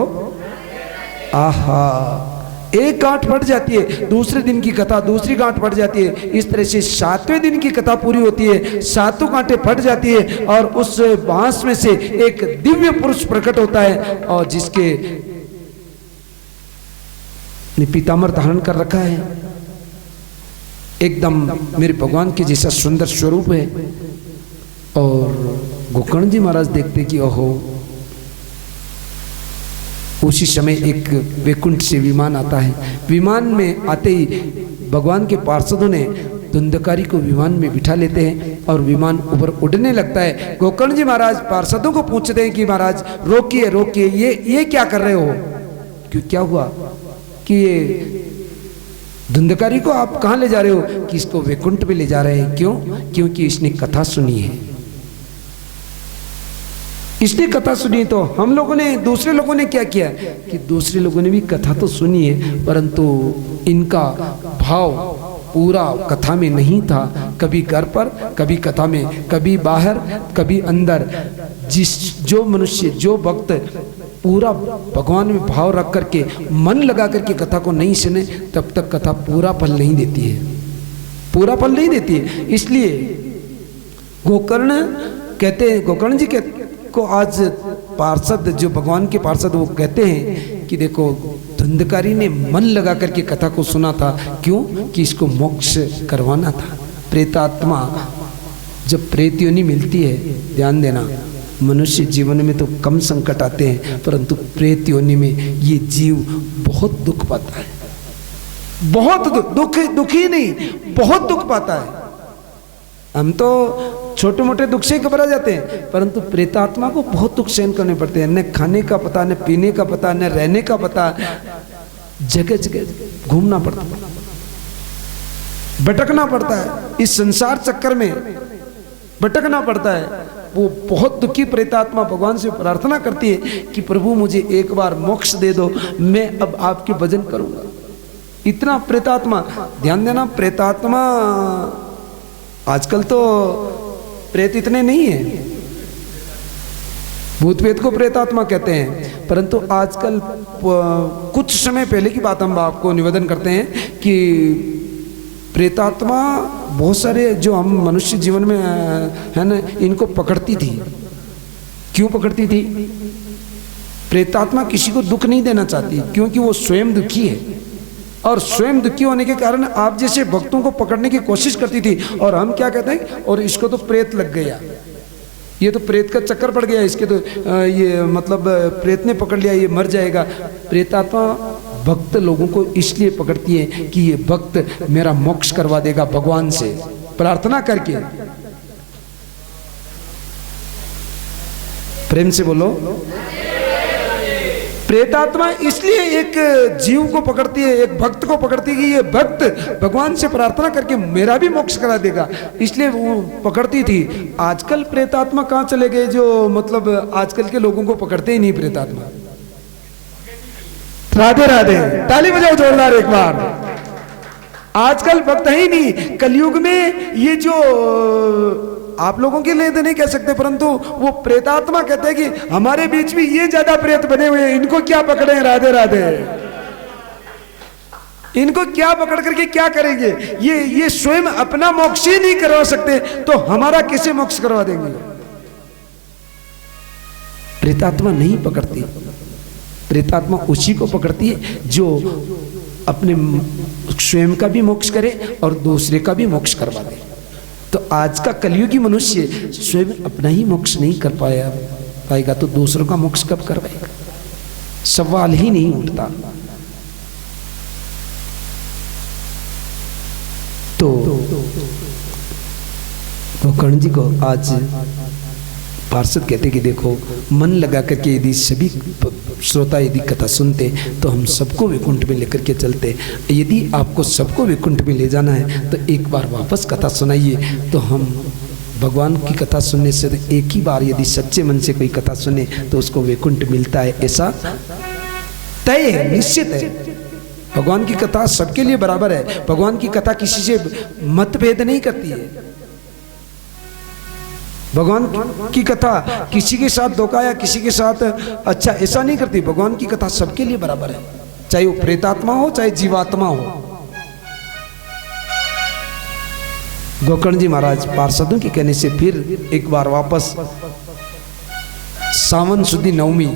आहा। एक गांठ फट जाती है, दूसरे दिन की कथा दूसरी गांठ फट जाती है। इस तरह से 7वें दिन की कथा पूरी होती है, 7 गांठें फट जाती है और उस बांस में से एक दिव्य पुरुष प्रकट होता है और जिसके पीताम्बर धारण कर रखा है, एकदम मेरे भगवान के जैसा सुंदर स्वरूप है। और गोकर्ण जी महाराज देखते कि ओहो, उसी समय एक वैकुंठ से विमान आता है। विमान में आते ही भगवान के पार्षदों ने धुंधकारी को विमान में बिठा लेते हैं और विमान ऊपर उड़ने लगता है। गोकर्ण जी महाराज पार्षदों को पूछते हैं कि महाराज रोकिए रोकिए, ये क्या कर रहे हो? क्यों, क्या हुआ? कि ये धुंधकारी को आप कहाँ ले जा रहे हो? कि इसको वैकुंठ पे ले जा रहे हैं। क्यों? क्योंकि इसने कथा सुनी है। इसने कथा सुनी तो हम लोगों ने, दूसरे लोगों ने क्या किया कि दूसरे लोगों ने भी कथा तो सुनी है, परंतु इनका भाव पूरा कथा में नहीं था। कभी घर पर, कभी कथा में, कभी बाहर, कभी अंदर। जो मनुष्य, जो भक्त पूरा भगवान में भाव रख करके, मन लगा करके कथा को नहीं सुने, तब तक कथा पूरा फल नहीं देती है, पूरा फल नहीं देती है। इसलिए गोकर्ण कहते हैं, गोकर्ण जी को आज पार्षद, जो भगवान के पार्षद, वो कहते हैं कि देखो धंधकारी ने मन लगा करके कथा को सुना था। क्यों? कि इसको मोक्ष करवाना था। प्रेतात्मा जब प्रेत योनि मिलती है, ध्यान देना, मनुष्य जीवन में तो कम संकट आते हैं, परंतु प्रेत योनि में ये जीव बहुत दुख पाता है, बहुत दुख ही नहीं, बहुत दुख पाता है। हम तो छोटे मोटे दुख से घबरा जाते हैं, परंतु प्रेतात्मा को बहुत दुख सहन करने पड़ते हैं। न खाने का पता, न पीने का पता, न रहने का पता, जगह जगह घूमना पड़ता है, भटकना पड़ता है, इस संसार चक्कर में भटकना पड़ता है। वो बहुत दुखी प्रेतात्मा भगवान से प्रार्थना करती है कि प्रभु मुझे एक बार मोक्ष दे दो, मैं अब आपके भजन करूंगा। इतना प्रेतात्मा, ध्यान देना, प्रेतात्मा आजकल तो प्रेत इतने नहीं है, भूत प्रेत को प्रेतात्मा कहते हैं, परंतु आजकल कुछ समय पहले की बात हम आपको निवेदन करते हैं कि प्रेतात्मा बहुत सारे जो हम मनुष्य जीवन में है ना, इनको पकड़ती थी। क्यों पकड़ती थी? प्रेतात्मा किसी को दुख नहीं देना चाहती, क्योंकि वो स्वयं दुखी है, और स्वयं दुखी होने के कारण आप जैसे भक्तों को पकड़ने की कोशिश करती थी। और हम क्या कहते हैं, और इसको तो प्रेत लग गया, ये तो प्रेत का चक्कर पड़ गया, इसके तो ये मतलब प्रेत ने पकड़ लिया, ये मर जाएगा। प्रेतात्मा भक्त लोगों को इसलिए पकड़ती है कि ये भक्त मेरा मोक्ष करवा देगा भगवान से प्रार्थना करके। प्रेम से बोलो। प्रेतात्मा इसलिए एक जीव को पकड़ती है, एक भक्त को पकड़ती है कि ये भक्त भगवान से प्रार्थना करके मेरा भी मोक्ष करा देगा, इसलिए वो पकड़ती थी। आजकल प्रेतात्मा कहाँ चले गए, जो मतलब आजकल के लोगों को पकड़ते ही नहीं प्रेतात्मा। राधे राधे, ताली बजाओ जोरदार एक बार। आजकल भक्त ही नहीं। कलयुग में ये जो आप लोगों के लिए तो नहीं कह सकते, परंतु वो प्रेतात्मा कहते हैं कि हमारे बीच भी ये ज्यादा प्रेत बने हुए हैं, इनको क्या पकड़े। राधे राधे, इनको क्या पकड़ करके क्या करेंगे? ये स्वयं अपना मोक्ष ही नहीं करवा सकते, तो हमारा कैसे मोक्ष करवा देंगे? प्रेतात्मा नहीं पकड़ती। प्रेतात्मा उसी को पकड़ती है जो अपने स्वयं का भी मोक्ष करे और दूसरे का भी मोक्ष करवा दे। तो आज का कलयुगी मनुष्य स्वयं अपना ही मोक्ष नहीं कर पाएगा तो दूसरों का मोक्ष कब करवाएगा? सवाल ही नहीं उठता। तो गोकर्ण जी को आज पार्षद कहते कि देखो, मन लगा करके यदि सभी श्रोता यदि कथा सुनते तो हम सबको वैकुंठ में लेकर के चलते। यदि आपको सबको वैकुंठ में ले जाना है तो एक बार वापस कथा सुनाइए, तो हम भगवान की कथा सुनने से तो एक ही बार यदि सच्चे मन से कोई कथा सुने तो उसको वैकुंठ मिलता है, ऐसा तय है, निश्चित है। भगवान की कथा सबके लिए बराबर है। भगवान की कथा किसी से मतभेद नहीं करती है। भगवान की कथा किसी के साथ धोखा या किसी के साथ अच्छा ऐसा नहीं करती। भगवान की कथा सबके लिए बराबर है, चाहे वो प्रेतात्मा हो चाहे जीवात्मा हो। गोकर्ण जी महाराज पार्षदों के कहने से फिर एक बार वापस सावन सुदी नवमी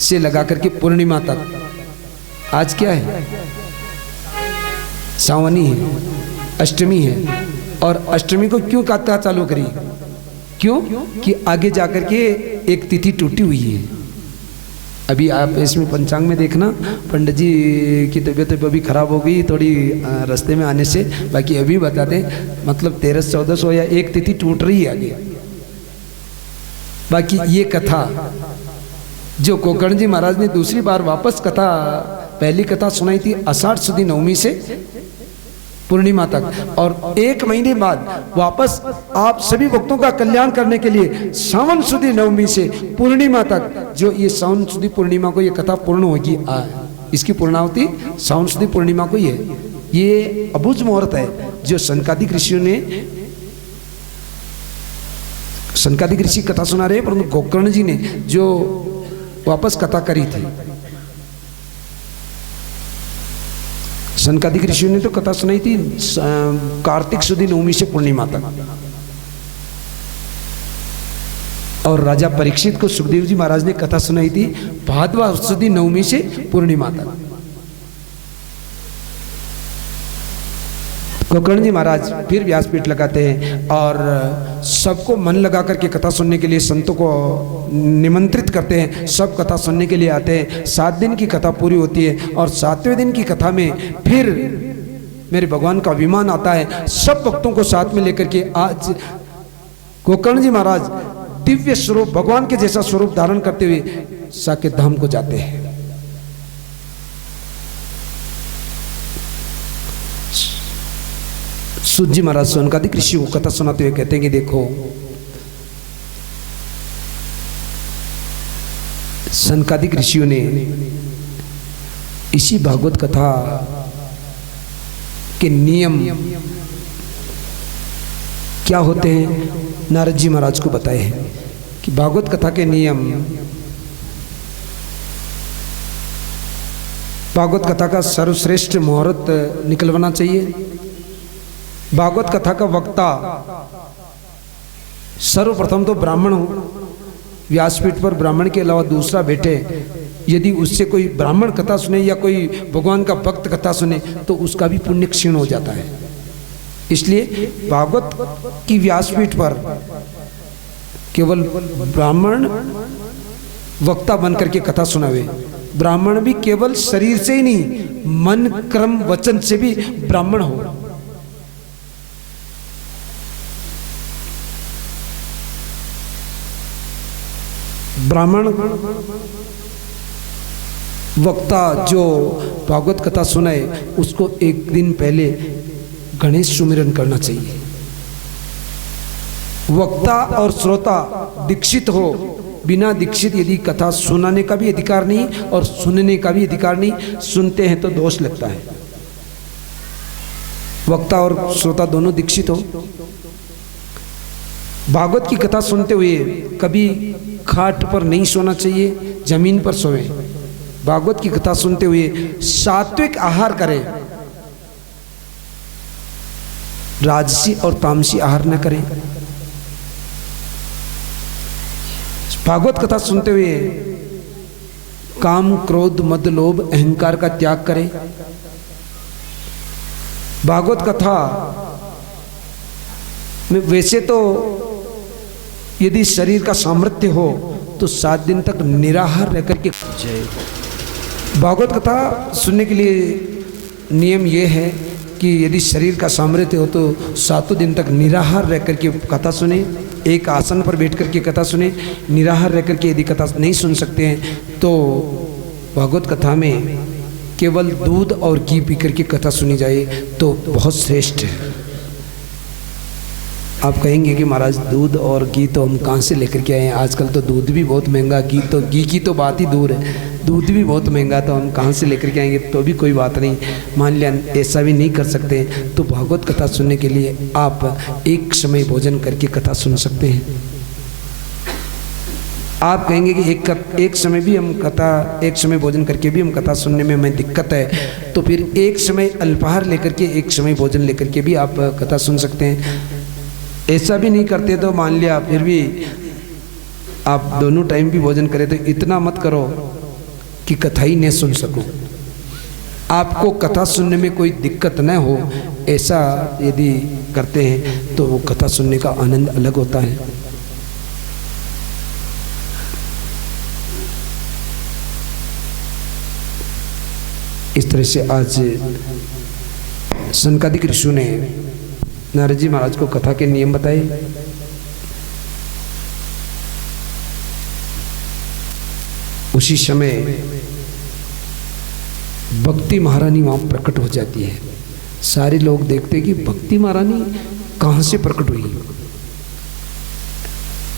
से लगा करके पूर्णिमा तक, आज क्या है? सावनी है, अष्टमी है। और अष्टमी को क्यों कथा चालू करी? क्यों कि आगे जाकर के एक तिथि टूटी हुई है। अभी आप इसमें पंचांग में देखना, पंडित जी की तबीयत अभी खराब हो गई थोड़ी रास्ते में आने से, बाकी अभी बताते हैं मतलब 1300-1400 या एक तिथि टूट रही है आगे। बाकी ये कथा जो गोकर्ण जी महाराज ने दूसरी बार वापस कथा, पहली कथा सुनाई थी आषाढ़ सुदी नवमी से पूर्णिमा तक, और एक महीने बाद वापस आप सभी भक्तों का कल्याण करने के लिए सावन सुदी नवमी से पूर्णिमा तक, जो ये सावन सुदी पूर्णिमा को ये कथा पूर्ण होगी, इसकी पूर्णावती सावन सुदी पूर्णिमा को ही है। ये अबुझ मुहूर्त है जो सनकादिक ऋषियों ने, सनकादिक ऋषि कथा सुना रहे, परंतु गोकर्ण जी ने जो वापस कथा करी थी, सनकादिक ऋषियों ने तो कथा सुनाई थी कार्तिक सुदी नवमी से पूर्णिमा तक। और राजा परीक्षित को सुखदेव जी महाराज ने कथा सुनाई थी भाद्रवा सुदी नवमी से पूर्णिमा तक। गोकर्ण जी महाराज फिर व्यासपीठ लगाते हैं और सबको मन लगा करके कथा सुनने के लिए संतों को निमंत्रित करते हैं। सब कथा सुनने के लिए आते हैं। 7 दिन की कथा पूरी होती है और 7वें दिन की कथा में फिर मेरे भगवान का विमान आता है। सब भक्तों को साथ में लेकर के आज गोकर्ण जी महाराज दिव्य स्वरूप भगवान के जैसा स्वरूप धारण करते हुए साकेत धाम को जाते हैं। सूत जी महाराज सनकादिक ऋषि को कथा सुनाते हुए कहते हैं कि देखो, सनकादिक ऋषियों ने इसी भागवत कथा के नियम क्या होते हैं नारद जी महाराज को बताए हैं कि भागवत कथा के नियम, भागवत कथा का सर्वश्रेष्ठ मुहूर्त निकलवाना चाहिए। भागवत कथा का वक्ता सर्वप्रथम तो ब्राह्मण हो। व्यासपीठ पर ब्राह्मण के अलावा दूसरा बैठे, यदि उससे कोई ब्राह्मण कथा सुने या कोई भगवान का भक्त कथा सुने तो उसका भी पुण्य क्षीण हो जाता है। इसलिए भागवत की व्यासपीठ पर केवल ब्राह्मण वक्ता बनकर के कथा सुनावे। ब्राह्मण भी केवल शरीर से ही नहीं, मन कर्म वचन से भी ब्राह्मण हो। ब्राह्मण वक्ता जो भागवत कथा सुनाए उसको एक दिन पहले गणेश सुमिरन करना चाहिए। वक्ता और श्रोता दीक्षित हो, बिना दीक्षित यदि कथा सुनाने का भी अधिकार नहीं और सुनने का भी अधिकार नहीं। सुनते हैं तो दोष लगता है। वक्ता और श्रोता दोनों दीक्षित हो। भागवत की कथा सुनते हुए कभी खाट पर नहीं सोना चाहिए, जमीन पर सोए। भागवत की कथा सुनते हुए सात्विक आहार करें, राजसी और तामसी आहार न करें। भागवत कथा सुनते हुए काम क्रोध मद लोभ अहंकार का त्याग करें। भागवत कथा में वैसे तो यदि शरीर का सामर्थ्य हो तो 7 दिन तक निराहार रह करके भागवत कथा सुनने के लिए नियम यह है कि यदि शरीर का सामर्थ्य हो तो 7 दिन तक निराहार रह करके कथा सुने। एक आसन पर बैठ करके कथा सुने। निराहार रह करके यदि कथा नहीं सुन सकते हैं तो भागवत कथा में केवल दूध और घी पी करके कथा सुनी जाए तो बहुत श्रेष्ठ है। आप कहेंगे कि महाराज दूध और घी तो हम कहाँ से लेकर के आए हैं, आजकल तो दूध भी बहुत महंगा, घी की तो बात ही दूर है, दूध भी बहुत महंगा तो हम कहाँ से लेकर के आएंगे। तो भी कोई बात नहीं, मान लिया ऐसा भी नहीं कर सकते तो भागवत कथा सुनने के लिए आप एक समय भोजन करके कथा सुन सकते हैं। आप कहेंगे कि एक समय भी हम कथा, एक समय भोजन करके भी हम कथा सुनने में हमें दिक्कत है, तो फिर एक समय अल्पाहार लेकर के एक समय भोजन लेकर के भी आप कथा सुन सकते हैं। ऐसा भी नहीं करते तो मान लिया फिर भी आप दोनों टाइम भी भोजन करें तो इतना मत करो कि कथा ही नहीं सुन सको। आपको कथा सुनने में कोई दिक्कत न हो, ऐसा यदि करते हैं तो वो कथा सुनने का आनंद अलग होता है। इस तरह से आज सनकादिक ऋषियों ने नारद जी महाराज को कथा के नियम बताए। उसी समय भक्ति महारानी वहां प्रकट हो जाती है। सारे लोग देखते कि भक्ति महारानी कहां से प्रकट हुई,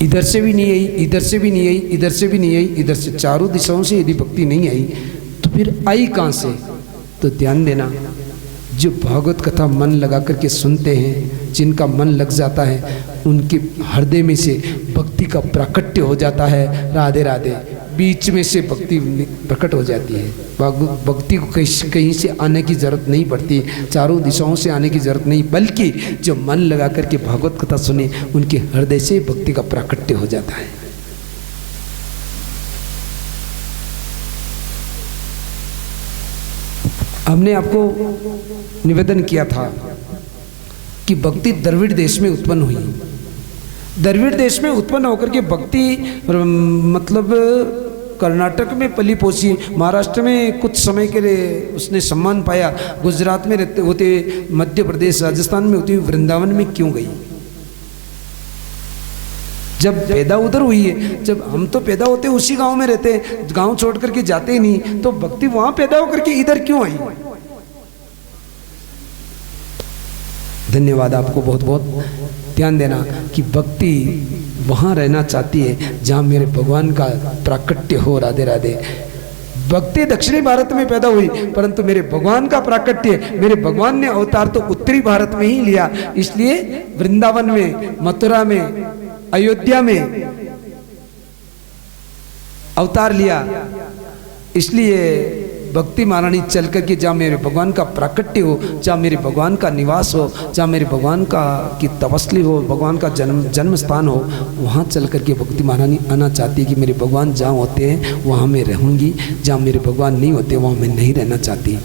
इधर से भी नहीं आई, इधर से भी नहीं आई, इधर से भी नहीं आई, इधर से चारों दिशाओं से यदि भक्ति नहीं आई तो फिर आई कहां से। तो ध्यान देना, जो भागवत कथा मन लगा करके सुनते हैं, जिनका मन लग जाता है, उनके हृदय में से भक्ति का प्राकट्य हो जाता है। राधे राधे, बीच में से भक्ति प्रकट हो जाती है। भक्ति को कहीं से आने की जरूरत नहीं पड़ती, चारों दिशाओं से आने की जरूरत नहीं, बल्कि जो मन लगा करके भागवत कथा सुने उनके हृदय से भक्ति का प्राकट्य हो जाता है। हमने आपको निवेदन किया था कि भक्ति द्रविड़ देश में उत्पन्न हुई। द्रविड़ देश में उत्पन्न होकर के भक्ति मतलब कर्नाटक में पली पोसी, महाराष्ट्र में कुछ समय के लिए उसने सम्मान पाया, गुजरात में रहते होते, मध्य प्रदेश राजस्थान में होती हुई वृंदावन में क्यों गई? जब पैदा उधर हुई है, जब हम तो पैदा होते उसी गांव में रहते, गांव छोड़ करके जाते ही नहीं, तो भक्ति वहां पैदा होकर के इधर क्यों आई? धन्यवाद आपको, बहुत बहुत ध्यान देना कि भक्ति वहां रहना चाहती है जहां मेरे भगवान का प्राकट्य हो। राधे राधे। भक्ति दक्षिणी भारत में पैदा हुई, परंतु मेरे भगवान का प्राकट्य, मेरे भगवान ने अवतार तो उत्तरी भारत में ही लिया। इसलिए वृंदावन में, मथुरा में, अयोध्या में अवतार लिया। इसलिए भक्ति महारानी चल करके जहाँ मेरे भगवान का प्राकट्य हो, जहाँ मेरे भगवान का निवास हो, जहाँ मेरे भगवान का की तपस्ली हो, भगवान का जन्म स्थान हो, वहाँ चल करके भक्ति महारानी आना चाहती है कि मेरे भगवान जहाँ होते हैं वहाँ मैं रहूँगी, जहाँ मेरे भगवान नहीं होते वहाँ मैं नहीं रहना चाहती।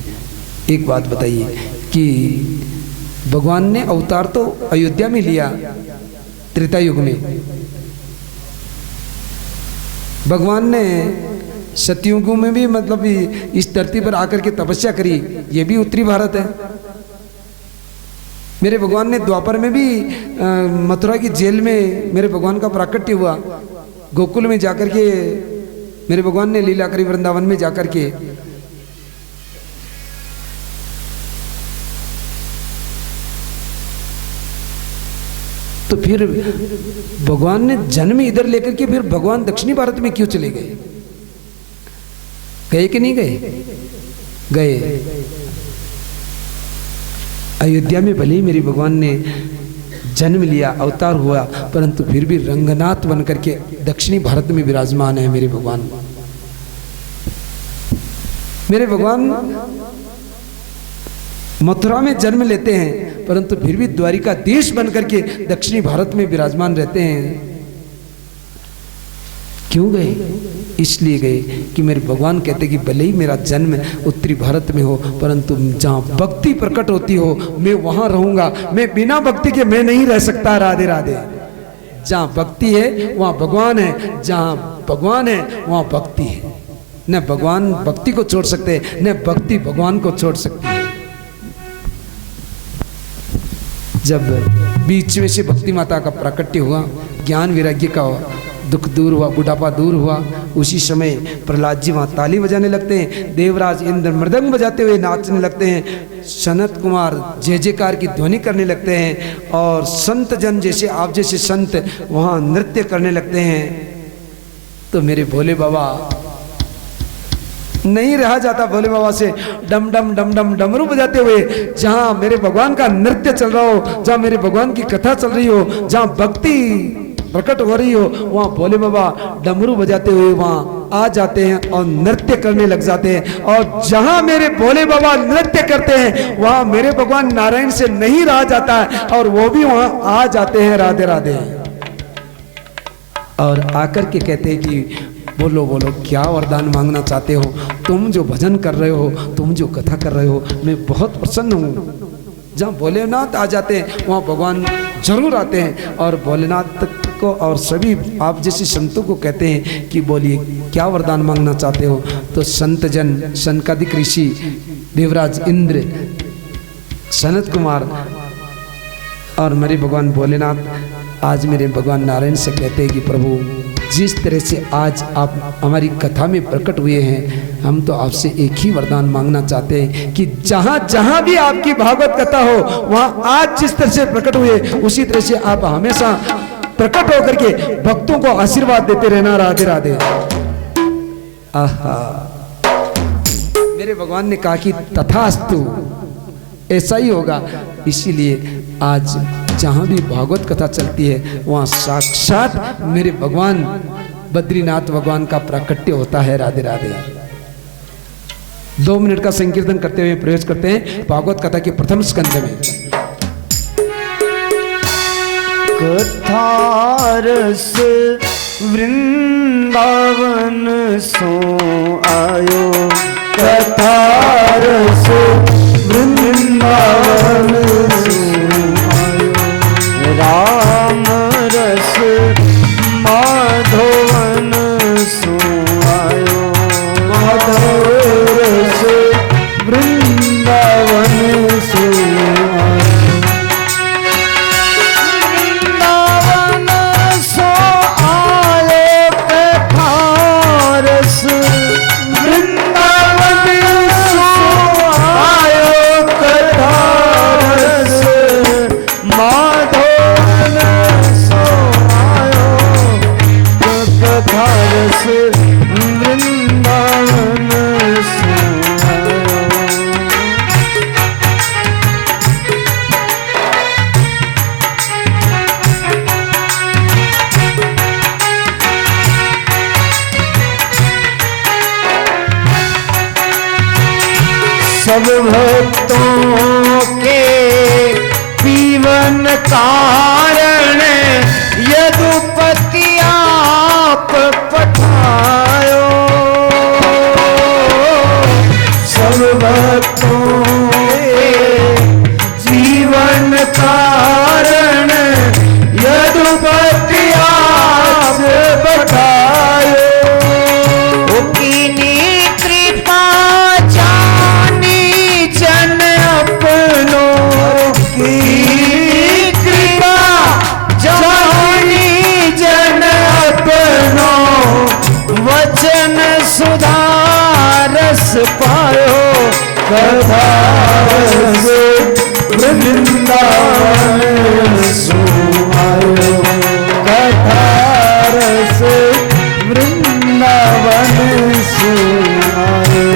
एक बात बताइए कि भगवान ने अवतार तो अयोध्या में लिया त्रेता युग में, भगवान ने सतयुगों में भी मतलब इस धरती पर आकर के तपस्या करी, ये भी उत्तरी भारत है। मेरे भगवान ने द्वापर में भी मथुरा की जेल में मेरे भगवान का प्राकट्य हुआ, गोकुल में जाकर के मेरे भगवान ने लीला करी, वृंदावन में जाकर के। तो फिर भगवान ने जन्म इधर लेकर के फिर भगवान दक्षिणी भारत में क्यों चले गए? गए कि नहीं गए? गए। अयोध्या में भले ही मेरे भगवान ने जन्म लिया, अवतार हुआ, परंतु फिर भी रंगनाथ बन करके दक्षिणी भारत में विराजमान है मेरे भगवान। मेरे भगवान मथुरा में जन्म लेते हैं, परंतु फिर भी द्वारिका देश बन करके दक्षिणी भारत में विराजमान रहते हैं। क्यों गए? इसलिए गए कि मेरे भगवान कहते कि भले ही मेरा जन्म उत्तरी भारत में हो, परंतु जहाँ भक्ति प्रकट होती हो मैं वहाँ रहूँगा। मैं बिना भक्ति के मैं नहीं रह सकता। राधे राधे। जहाँ भक्ति है वहाँ भगवान है, जहाँ भगवान है वहाँ भक्ति है। न भगवान भक्ति को छोड़ सकते, न भक्ति भगवान को छोड़ सकती है। जब बीच में से भक्ति माता का प्राकट्य हुआ, ज्ञान वैराग्य का दुख दूर हुआ, बुढ़ापा दूर हुआ, उसी समय प्रहलाद जी वहाँ ताली बजाने लगते हैं, देवराज इंद्र मृदंग बजाते हुए नाचने लगते हैं, सनत कुमार जय जयकार की ध्वनि करने लगते हैं, और संत जन जैसे आप जैसे संत वहाँ नृत्य करने लगते हैं। तो मेरे भोले बाबा नहीं रहा जाता भोले बाबा से डम डम डम डम डमरू बजाते हुए, जहाँ मेरे भगवान का नृत्य चल रहा हो, जहाँ मेरे भगवान की कथा चल रही हो, जहाँ भक्ति प्रकट हो रही हो, वहाँ भोले बाबा डमरू बजाते हुए वहाँ आ जाते हैं और नृत्य करने लग जाते हैं। और जहाँ मेरे भोले बाबा नृत्य करते हैं वहाँ मेरे भगवान नारायण से नहीं रहा जाता है, और वो भी वहाँ आ जाते हैं। राधे राधे। और आकर के कहते हैं कि बोलो बोलो क्या वरदान मांगना चाहते हो? तुम जो भजन कर रहे हो, तुम जो कथा कर रहे हो, मैं बहुत प्रसन्न हूँ। जहाँ भोलेनाथ आ जाते हैं वहाँ भगवान जरूर आते हैं, और भोलेनाथ को और सभी आप जैसे संतों को कहते हैं कि बोलिए क्या वरदान मांगना चाहते हो? तो संत जन, सनकादिक ऋषि, देवराज इंद्र, सनत कुमार और मेरे भगवान भोलेनाथ आज मेरे भगवान नारायण से कहते हैं कि प्रभु जिस तरह से आज आप हमारी कथा में प्रकट हुए हैं, हम तो आपसे एक ही वरदान मांगना चाहते हैं कि जहाँ जहाँ भी आपकी भागवत कथा हो वहाँ आज जिस तरह से प्रकट हुए उसी तरह से आप हमेशा प्रकट होकर के भक्तों को आशीर्वाद देते रहना। राधे राधे। आहा, मेरे भगवान ने कहा कि तथास्तु, ऐसा ही होगा। इसीलिए आज जहाँ भी भागवत कथा चलती है वहाँ साक्षात मेरे भगवान बद्रीनाथ भगवान का प्राकट्य होता है। राधे राधे। 2 मिनट का संकीर्तन करते हुए प्रवेश करते हैं भागवत कथा के प्रथम स्कंद में। कथारस वृंदावन सो आयो कथा रस वृंदावन सुनायो। राम रस माधवन सुनायो। माधव रस वृंदावन सुनायो। वृंदावन सो आयो कथा रस। वृंदावन सो आयो कथा रस। माधवन सो आयो कथा रस वृंदावन सो आयो। सब भक्तों के पीवन कारण यदुपति आप पठायो। सब भक्तों के जीवन कारण यदुपति आप पठायो। कीनी कृपा जानी जन अपनों की। कृपा जानी जन अपनों वचन सुधारस पायो। कथा रस वृंदावन सुनायो। कथा रस वृंदावन सुनायो।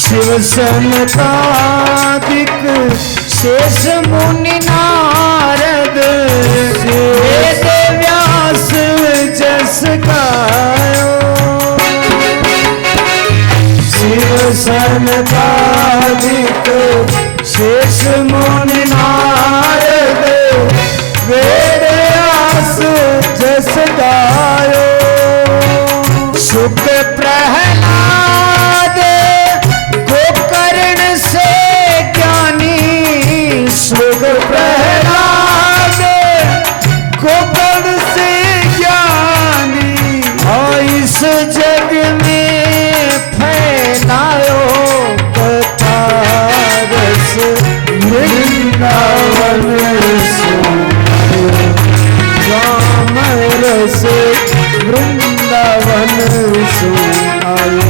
शिव सनकादिक शेष मुनि नारद। वेद व्यास जस गायो। शिव सनकादिक शेष मुनि नारद। वेद व्यास जस गायो। सुख प्रहलाद गोकर्ण से ज्ञानी। सुख प्रहलाद गोकर्ण से ज्ञानी। इस जग में फैलायो कथा रस वृंदावन सुनायो। राम रस वृंदावन सुनायो।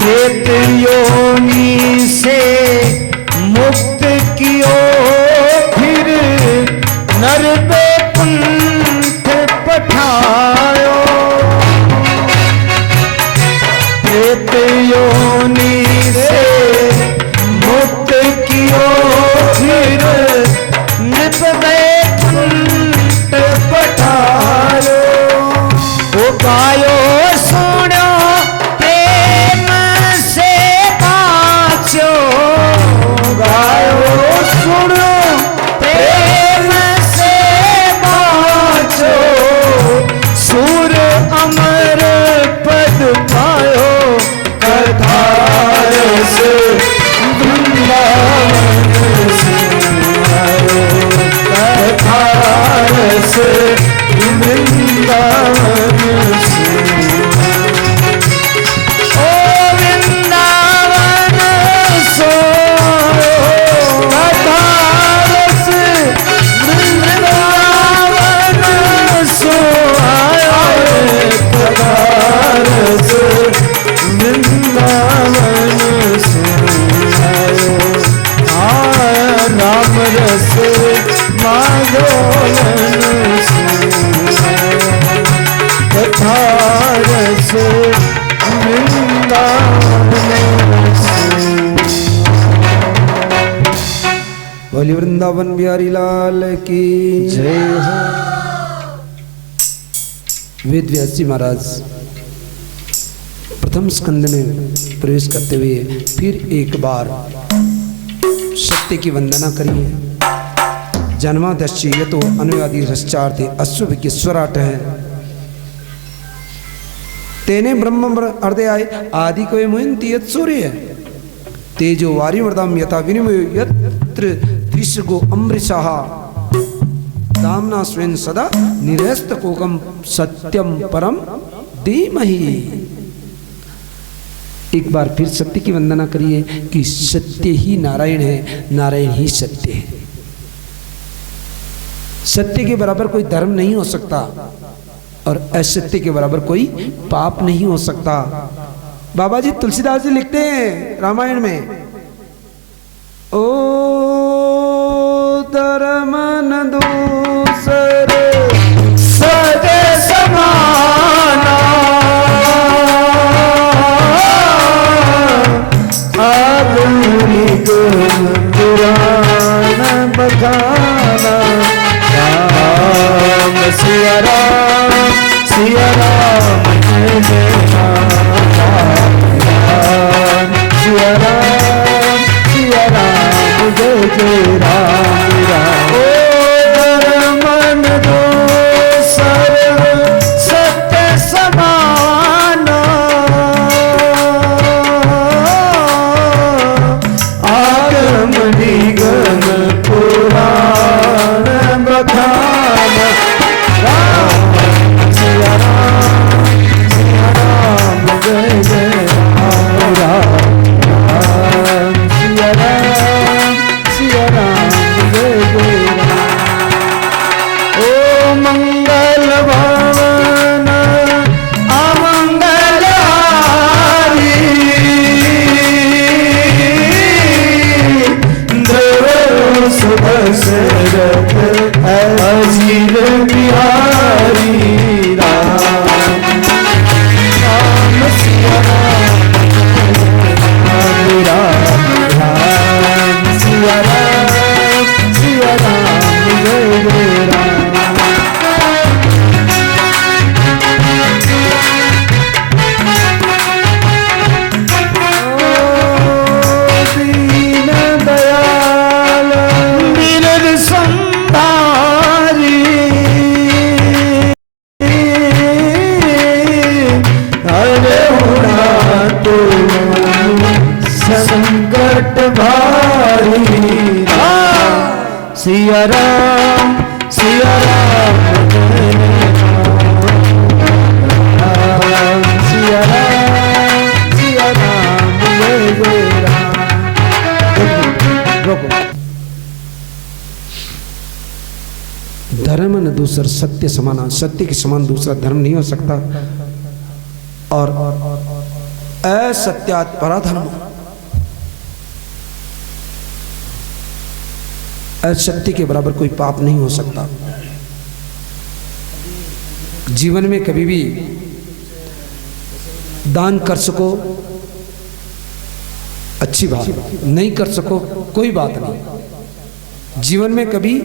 प्रेत योनि से मुक्त कियो फिर नर बैकुंठ पठायो। प्रेत योनि से मुक्त कियो फिर नृप बैकुंठ पठायो। वो गायो सुनो प्रेम से बाँचो। गायो सुनो प्रेम से बाँचो। सुर अमर पद पायो। कथा रस वृंदावन सुनायो। कथा रस वृंदावन सुनायो। ओ वृंदावन बोलिए वृंदावन बिहारी लाल की जय हो। वेद व्यास जी महाराज प्रथम स्कंद में प्रवेश करते हुए फिर एक बार सत्य की वंदना करिए। जन्मादश्य ये तो अनुवादी रश्चार्थे अश्व के स्वराट है। तेने ब्रह्म अर्धयाय आदि को मुहिंति यत् सूर्य तेजो वारी वर्दाम यथा विनिमय यत्र त्रिशगो अमृषः दामना स्वयं सदा निरस्त कोकम सत्यम परम धीमहि। एक बार फिर सत्य की वंदना करिए कि सत्य ही नारायण है, नारायण ही सत्य है। सत्य के बराबर कोई धर्म नहीं हो सकता और असत्य के बराबर कोई पाप नहीं हो सकता। बाबा जी तुलसीदास जी लिखते हैं रामायण में, ओ धर्म न दूसर सगे समाना आधुनिक पुराण बखाना। राम सिया राम सिया राम जय राम सिया राम सिया राम जय जय राम राम। ओ मन दो सर सत्य समान आगम निगम पुराण बखान। राम सिया राम जय जय राम राम सिया राम जय जय राम। ओ मंगल भवन अमंगल हारी ध्रुव सुदशरथ अजीर बिहारी। राम राम सिया राम राम सिया राम जय जय राम। दीन दयाल बिरद संधारी हरे उड़ा तो संकट भारी। सिया राम सिया राम सिया राम जय जय राम। धर्म न दूसर सत्य समाना, सत्य के समान दूसरा धर्म नहीं हो सकता। और असत्यात् पराधर्म, असत्य के बराबर कोई पाप नहीं हो सकता। जीवन में कभी भी दान कर सको अच्छी बात, नहीं कर सको कोई बात नहीं। जीवन में कभी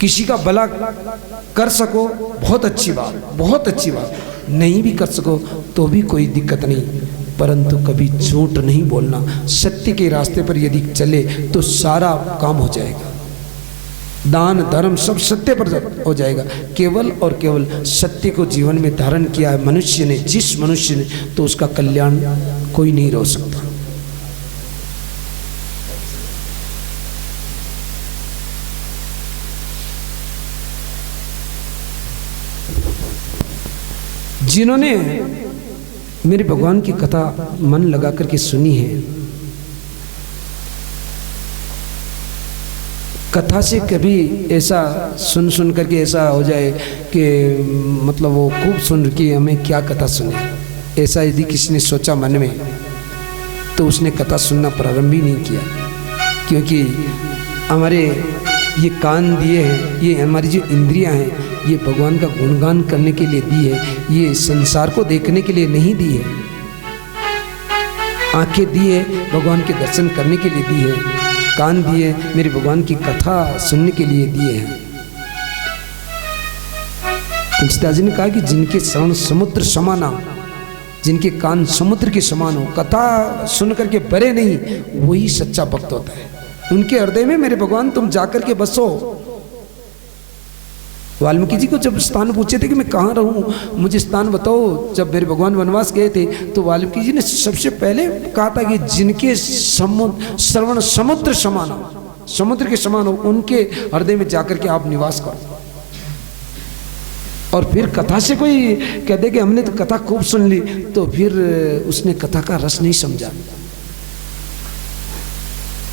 किसी का भला कर सको बहुत अच्छी बात, बहुत अच्छी बात। नहीं भी कर सको तो भी कोई दिक्कत नहीं, परंतु कभी झूठ नहीं बोलना। सत्य के रास्ते पर यदि चले तो सारा काम हो जाएगा। दान धर्म सब सत्य पर हो जाएगा। केवल और केवल सत्य को जीवन में धारण किया है मनुष्य ने, जिस मनुष्य ने, तो उसका कल्याण कोई नहीं रोक सकता। जिन्होंने मेरे भगवान की कथा मन लगा करके सुनी है, कथा से कभी ऐसा सुन करके ऐसा हो जाए कि मतलब वो खूब सुन के हमें क्या कथा सुने, ऐसा यदि किसी ने सोचा मन में तो उसने कथा सुनना प्रारंभ ही नहीं किया। क्योंकि हमारे ये कान दिए हैं, ये हमारी जो इंद्रियां हैं, ये भगवान का गुणगान करने के लिए दी है, ये संसार को देखने के लिए नहीं दी है। आंखें दी है भगवान के दर्शन करने के लिए दी है। कान दिए मेरे भगवान की कथा सुनने के लिए दिए हैं। तुलसीदास जी ने कहा कि जिनके श्रवण समुद्र समाना, जिनके कान समुद्र के समान हो, कथा सुन करके बरे नहीं, वही सच्चा भक्त होता है। उनके हृदय में मेरे भगवान तुम जाकर के बसो। वाल्मीकि जी को जब स्थान पूछे थे कि मैं कहाँ रहूं, मुझे स्थान बताओ, जब मेरे भगवान वनवास गए थे तो वाल्मीकि जी ने सबसे पहले कहा था कि जिनके श्रवण समुद्र समान हो, समुद्र के समान हो, उनके हृदय में जाकर के आप निवास करो। और फिर कथा से कोई कहते कि हमने तो कथा खूब सुन ली, तो फिर उसने कथा का रस नहीं समझा।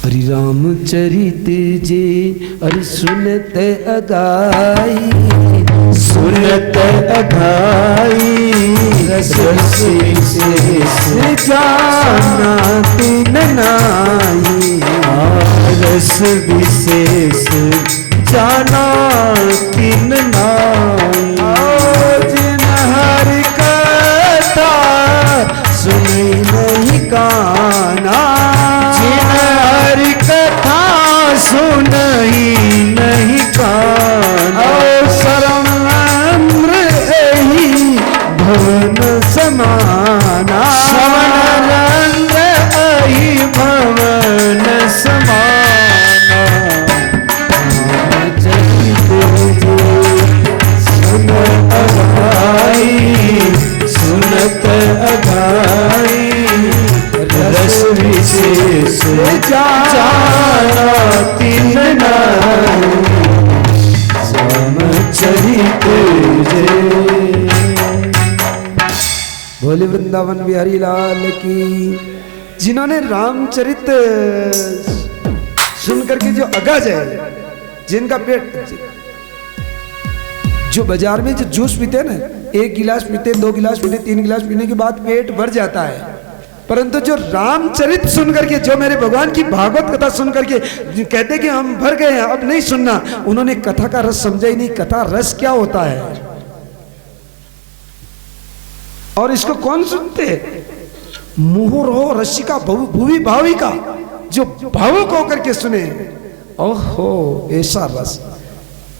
हरि रामचरित जे हरि सुनत अगाई, सुनत अगाई, रस विशेष जाना तिन नाई। रस विशेष जाना तिन नाई। जिन हरि कथा सुनी नहीं काना, सुनई नहीं काना। सरमन्द्र एहि भवन समाना, समरंद्र एहि भवन समाना। सुनत अगाई, सुनत अगाई, रस विशेष जाना तिन नाई। रामचरित जे। भोले वृंदावन बिहारी लाल की। जिन्होंने रामचरित सुन करके जो अगा जाए, जिनका पेट, जो बाजार में जो जूस पीते हैं ना, 1 गिलास पीते, 2 गिलास पीते, 3 गिलास पीने के बाद पेट भर जाता है, परंतु जो रामचरित सुन करके, जो मेरे भगवान की भागवत कथा सुन करके कहते कि हम भर गए हैं, अब नहीं सुनना, उन्होंने कथा का रस समझा ही नहीं। कथा रस क्या होता है, और इसको कौन सुनते? मुहुर हो रसिका भुवि भाविका, जो भावुक होकर के सुने। ओहो ऐसा रस,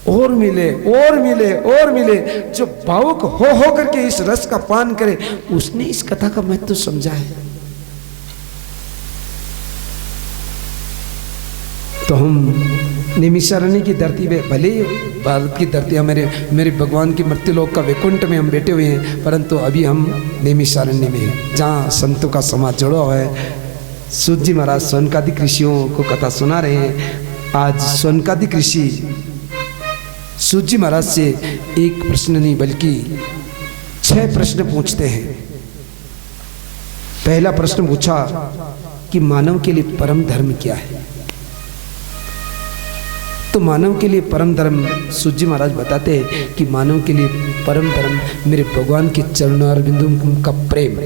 और मिले और मिले और मिले। जो भावुक हो करके इस रस का पान करे, उसने इस कथा का महत्व समझा है। तो हम निमिषारण्य की धरती पे, भले भारत की धरती, मेरे भगवान की मृत्युलोक का वैकुंठ में हम बैठे हुए हैं, परंतु अभी हम निमिषारण्य में हैं, जहाँ संतों का समाज जुड़ा हुआ है। सूत जी महाराज सोनकादिक ऋषियों को कथा सुना रहे हैं। आज सोनकादिक ऋषि सूत जी महाराज से एक प्रश्न नहीं बल्कि 6 प्रश्न पूछते हैं। पहला प्रश्न पूछा कि मानव के लिए परम धर्म क्या है। तो मानव के लिए परम धर्म सूत जी महाराज बताते हैं कि मानव के लिए परम धर्म मेरे भगवान के चरणारविंदों का प्रेम।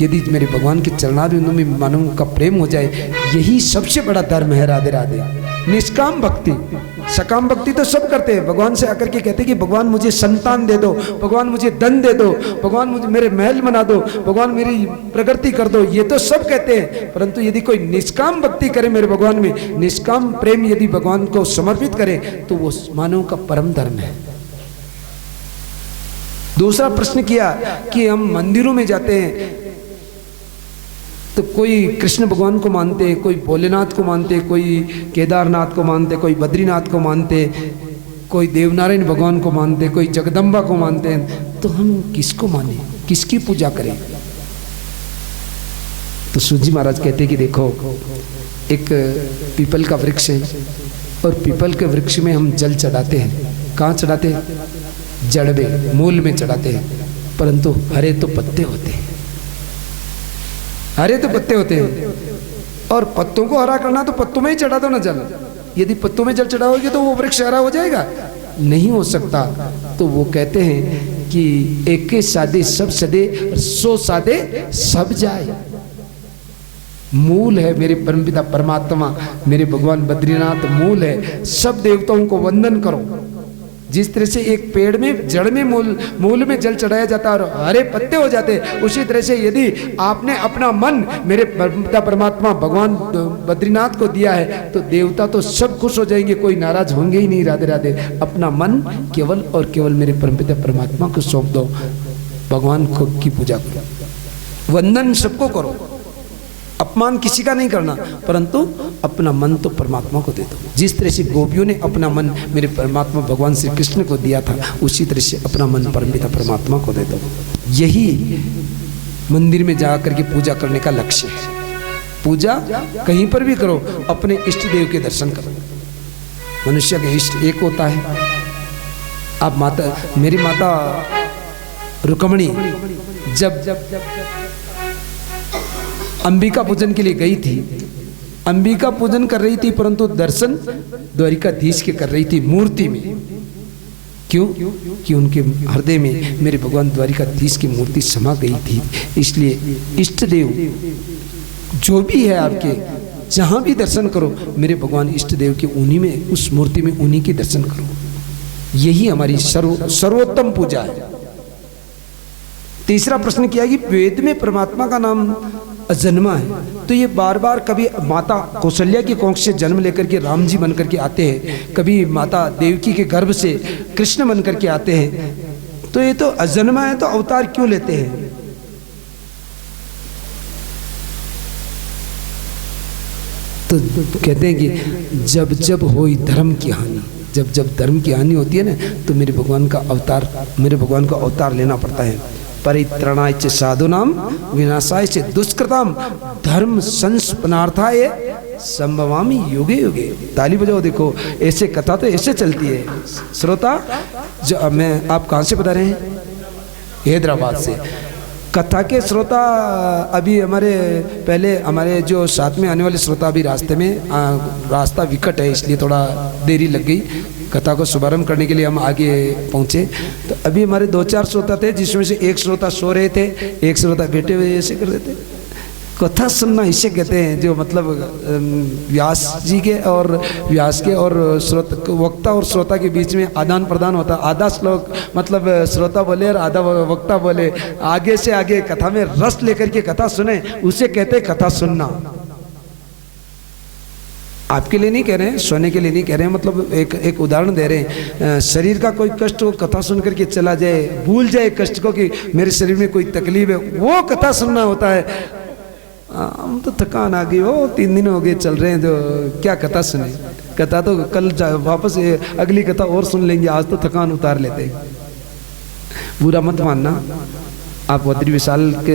यदि मेरे भगवान के चरणारविंदों में मानव का प्रेम हो जाए, यही सबसे बड़ा धर्म है। राधे राधे। निष्काम भक्ति, सकाम भक्ति तो सब करते हैं। भगवान से आकर के कहते हैं कि भगवान मुझे संतान दे दो, भगवान मुझे धन दे दो, भगवान मुझे मेरे महल बना दो, भगवान मेरी प्रगति कर दो, ये तो सब कहते हैं। परंतु यदि कोई निष्काम भक्ति करे मेरे भगवान में, निष्काम प्रेम यदि भगवान को समर्पित करे, तो वो मानव का परम धर्म है। दूसरा प्रश्न किया कि हम मंदिरों में जाते हैं तो कोई कृष्ण भगवान को मानते, कोई भोलेनाथ को मानते, कोई केदारनाथ को मानते, कोई बद्रीनाथ को मानते, कोई देवनारायण भगवान को मानते, कोई जगदम्बा को मानते हैं, तो हम किसको माने, किसकी पूजा करें? तो सूत जी महाराज कहते कि देखो, एक पीपल का वृक्ष है और पीपल के वृक्ष में हम जल चढ़ाते हैं। कहाँ चढ़ाते हैं? जड़ में, मूल में चढ़ाते हैं, परंतु हरे तो पत्ते होते हैं, हरे तो पत्ते होते हैं। और पत्तों को हरा करना तो पत्तों में ही चढ़ा दो ना जल। यदि पत्तों में जल चढ़ाओगे तो वो वृक्ष हरा हो जाएगा? नहीं हो सकता। तो वो कहते हैं कि एक के सादे सब सदे, 100 सादे सब जाए। मूल है मेरे परमपिता परमात्मा, मेरे भगवान बद्रीनाथ मूल है। सब देवताओं को वंदन करो, जिस तरह से एक पेड़ में जड़ में मूल में जल चढ़ाया जाता है और हरे पत्ते हो जाते, उसी तरह से यदि आपने अपना मन मेरे पिता परमात्मा भगवान बद्रीनाथ को दिया है तो देवता तो सब खुश हो जाएंगे, कोई नाराज होंगे ही नहीं। राधे राधे। अपना मन केवल और केवल मेरे परमपिता परमात्मा को सौंप दो, भगवान को की पूजा करो, वंदन सबको करो, अपमान किसी का नहीं करना, परंतु अपना मन तो परमात्मा को दे दो। जिस तरह से गोपियों ने अपना मन मेरे परमात्मा भगवान श्री कृष्ण को दिया था, उसी तरह से अपना मन परमपिता परमात्मा को दे दो। यही मंदिर में जाकर के पूजा करने का लक्ष्य है। पूजा कहीं पर भी करो, अपने इष्ट देव के दर्शन करो। मनुष्य के इष्ट एक होता है। आप माता, मेरी माता रुक्मणी जब अंबिका पूजन के लिए गई थी, अंबिका पूजन कर रही थी, परंतु दर्शन द्वारिकाधीश के कर रही थी मूर्ति में। क्यों? कि उनके हृदय में मेरे भगवान द्वारिकाधीश की मूर्ति समा गई थी। इसलिए इष्ट देव जो भी है आपके, जहां भी दर्शन करो, मेरे भगवान इष्ट देव के उन्हीं में, उस मूर्ति में उन्हीं के दर्शन करो। यही हमारी सर्वोत्तम पूजा है। तीसरा प्रश्न किया कि वेद में परमात्मा का नाम अजन्मा है, तो ये बार बार कभी माता कौशल्या की कोख से जन्म लेकर के राम जी बन करके आते हैं, कभी माता देवकी के गर्भ से कृष्ण बन करके आते हैं, तो ये तो अजन्मा है, तो अवतार क्यों लेते हैं? तो कहते हैं कि जब जब होई धर्म की हानि, जब जब धर्म की हानि होती है ना, तो मेरे भगवान का अवतार लेना पड़ता है। परित्रणाय च साधूनाम विनाशाय च दुष्कृताम धर्म संस्पनार्थाय संभवामि युगे युगे। ताली बजाओ, देखो ऐसे कथा तो ऐसे चलती है। श्रोता, जो मैं, आप कहाँ से बता रहे हैं? हैदराबाद से। कथा के श्रोता अभी हमारे जो साथ में आने वाले श्रोता अभी रास्ते में, रास्ता विकट है इसलिए थोड़ा देरी लग गई। कथा को शुभारंभ करने के लिए हम आगे पहुंचे, तो अभी हमारे 2-4 श्रोता थे, जिसमें से एक श्रोता सो रहे थे, एक श्रोता बैठे हुए ऐसे कर रहे थे। कथा सुनना इसे कहते हैं, जो मतलब व्यास के और वक्ता और श्रोता के बीच में आदान प्रदान होता। आधा श्लोक मतलब श्रोता बोले और आधा वक्ता बोले, आगे से आगे कथा में रस लेकर के कथा सुने, उसे कहते हैं कथा सुनना। आपके लिए नहीं कह रहे हैं, सोने के लिए नहीं कह रहे हैं, मतलब एक उदाहरण दे रहे हैं। शरीर का कोई कष्ट हो, कथा सुन करके चला जाए, भूल जाए कष्ट को कि मेरे शरीर में कोई तकलीफ है, वो कथा सुनना होता है। हम तो थकान आ गई हो, 3 दिन हो गए चल रहे हैं, तो क्या कथा सुने? कथा तो कल वापस अगली कथा और सुन लेंगे, आज तो थकान उतार लेते। बुरा मत मानना, आप बद्री विशाल के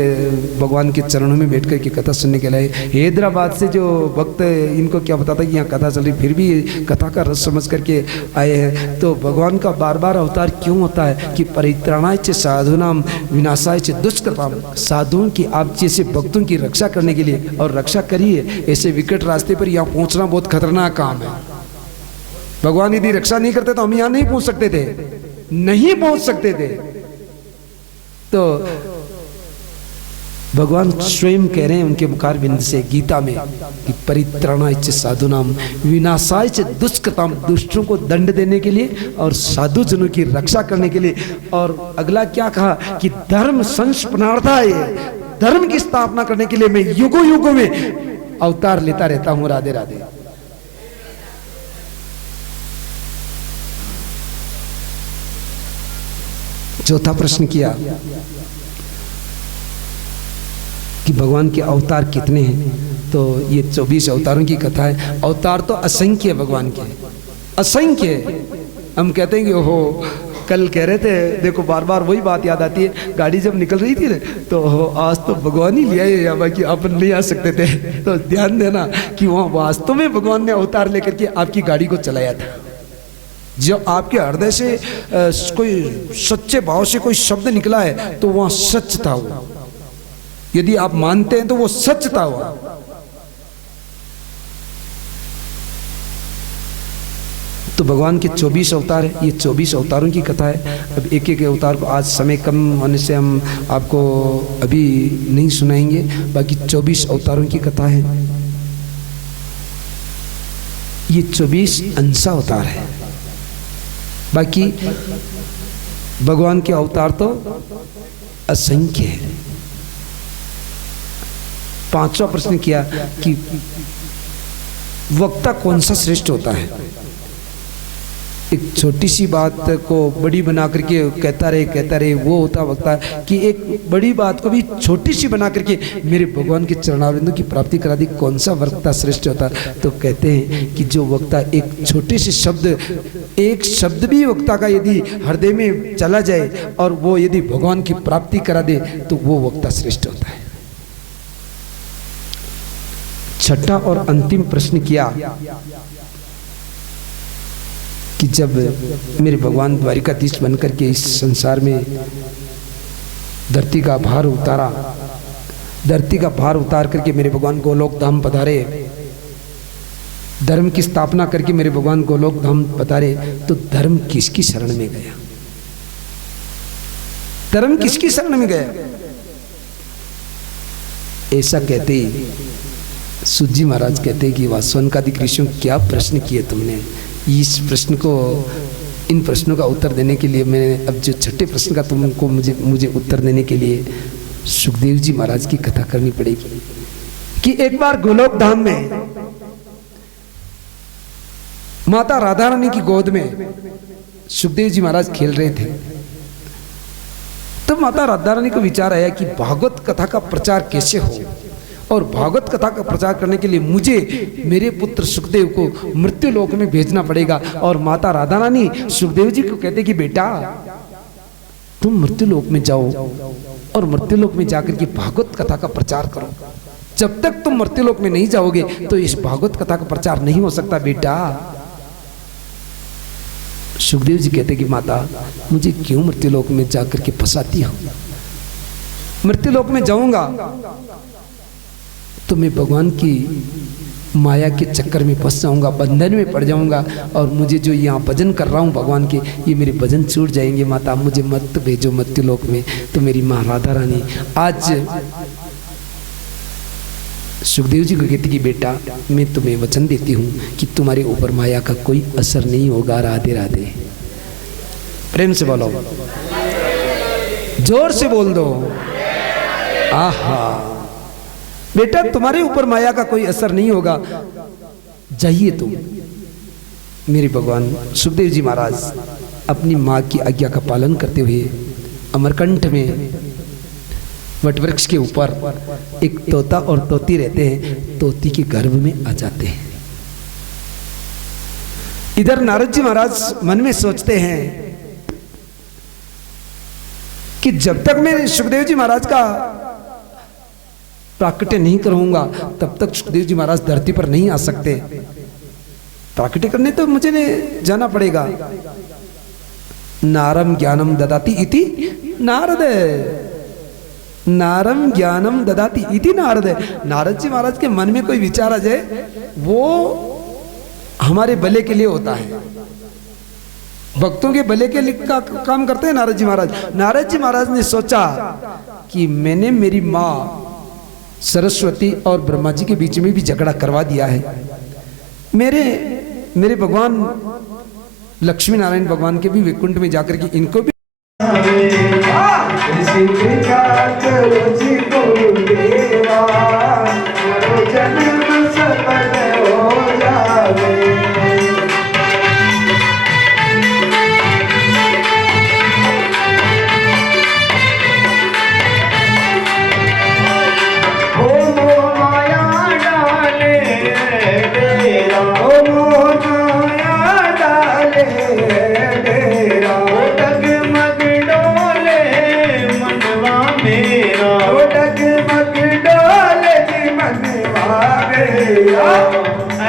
भगवान के चरणों में बैठ कर के कथा सुनने के लिए। हैदराबाद से जो भक्त, इनको क्या पता था कि यहाँ कथा चल रही, फिर भी कथा का रस समझ करके आए हैं। तो भगवान का बार बार अवतार क्यों होता है? कि परित्राणाय च साधूनाम विनाशाय च दुष्कृताम, साधुओं की, आप जैसे भक्तों की रक्षा करने के लिए, और रक्षा करिए। ऐसे विकट रास्ते पर यहाँ पहुँचना बहुत खतरनाक काम है। भगवान यदि रक्षा नहीं करते तो हम यहाँ नहीं पहुँच सकते थे, नहीं पहुँच सकते थे। तो भगवान स्वयं कह रहे हैं उनके मुखार बिंद से गीता में कि परित्राणाय च साधूनाम विनाशाय च दुष्कृताम, दुष्टों को दंड देने के लिए और साधु जनों की रक्षा करने के लिए। और अगला क्या कहा कि धर्म संस्पनार्थाय, धर्म की स्थापना करने के लिए मैं युगों युगों में अवतार लेता रहता हूं। राधे राधे। चौथा प्रश्न किया कि भगवान के अवतार कितने हैं? तो ये 24 अवतारों की कथा है। अवतार तो असंख्य भगवान के, असंख्य। हम कहते हैं कि ओहो, कल कह रहे थे, देखो बार बार वही बात याद आती है, गाड़ी जब निकल रही थी ना, तो आज तो भगवान ही लिया है, बाकी अपन नहीं आ सकते थे। तो ध्यान देना कि वहाँ वास्तव में भगवान ने अवतार लेकर के आपकी गाड़ी को चलाया था। जो आपके हृदय से कोई सच्चे भाव से कोई शब्द निकला है तो वहाँ सच था वो। यदि आप मानते हैं तो वो सच था वहाँ। तो भगवान के 24 अवतार है, ये 24 अवतारों की कथा है। अब एक एक अवतार को, आज समय कम होने से हम आपको अभी नहीं सुनाएंगे, बाकी 24 अवतारों की कथा है। ये 24 अंश अवतार है। बाकी भगवान के अवतार तो असंख्य है। पांचवा प्रश्न किया कि वक्ता कौन सा श्रेष्ठ होता है। एक छोटी सी बात को बड़ी बना करके कहता रहे वो होता वक्ता कि एक बड़ी बात को भी छोटी सी बना करके मेरे भगवान के चरणारविंदों की प्राप्ति करा दी, कौन सा वक्ता श्रेष्ठ होता। तो कहते हैं कि जो वक्ता एक छोटे से शब्द, एक शब्द भी वक्ता का यदि हृदय में चला जाए और वो यदि भगवान की प्राप्ति करा दे तो वो वक्ता श्रेष्ठ होता है। छठा और अंतिम प्रश्न किया कि जब मेरे भगवान द्वारिकाधीश बनकर के इस संसार में धरती का भार उतारा, धरती का भार उतार करके मेरे भगवान गोलोक धाम पधारे, धर्म की स्थापना करके मेरे भगवान गोलोक धाम पधारे, तो धर्म किसकी शरण में गया? धर्म किसकी शरण में गया? ऐसा कहते ही सूत जी महाराज कहते कि वासवनकादिक ऋषियों, क्या प्रश्न किए तुमने। इस प्रश्न को, इन प्रश्नों का उत्तर देने के लिए मैंने अब जो छठे प्रश्न का तुमको मुझे उत्तर देने के लिए सुखदेव जी महाराज की कथा करनी पड़ेगी कि एक बार गोलोक धाम में माता राधा रानी की गोद में सुखदेव जी महाराज खेल रहे थे। तो माता राधा रानी को विचार आया कि भागवत कथा का प्रचार कैसे हो, और भागवत कथा का प्रचार करने के लिए मुझे मेरे पुत्र सुखदेव को मृत्यु लोक में भेजना पड़ेगा। और माता राधा रानी सुखदेव जी को कहते कि बेटा तुम मृत्यु लोक में जाओ और मृत्यु लोक में जाकर के भागवत कथा का प्रचार करो। जब तक तुम मृत्यु लोक में नहीं जाओगे तो इस भागवत कथा का प्रचार नहीं हो सकता बेटा। सुखदेव जी कहते कि माता मुझे क्यों मृत्यु लोक में जाकर के फंसाती हो? मृत्यु लोक में जाऊंगा तो मैं भगवान की माया के चक्कर में फंस जाऊंगा, बंधन में पड़ जाऊंगा, और मुझे जो यहाँ भजन कर रहा हूँ भगवान के, ये मेरे भजन छूट जाएंगे। माता मुझे मत भेजो मृत्यु लोक में। तो मेरी माँ राधा रानी आज सुखदेव जी को कहती कि बेटा मैं तुम्हें वचन देती हूँ कि तुम्हारे ऊपर माया का कोई असर नहीं होगा। राधे राधे। प्रेम से बोलो, जोर से बोल दो, आहा। बेटा तुम्हारे ऊपर माया का कोई असर नहीं होगा, जाइए तुम। मेरे भगवान सुखदेव जी महाराज अपनी माँ की आज्ञा का पालन करते हुए अमरकंठ में वटवृक्ष के ऊपर एक तोता और तोती रहते हैं, तोती के गर्भ में आ जाते हैं। इधर नारद जी महाराज मन में सोचते हैं कि जब तक मैं सुखदेव जी महाराज का प्राकट्य नहीं करूंगा तब तक सुखदेव जी महाराज धरती पर नहीं आ सकते। प्राकट्य करने तो मुझे जाना पड़ेगा। नारम ज्ञानम ददाति इति नारद, नारम ज्ञानम ददाति इति नारद। नारद जी महाराज के मन में कोई विचार आ जाए वो हमारे भले के लिए होता है, भक्तों के भले के लिए का काम करते हैं नारद जी महाराज। नारद जी महाराज ने सोचा कि मैंने मेरी माँ सरस्वती और ब्रह्मा जी के बीच में भी झगड़ा करवा दिया है। मेरे भगवान लक्ष्मी नारायण भगवान के भी वैकुंठ में जाकर के इनको भी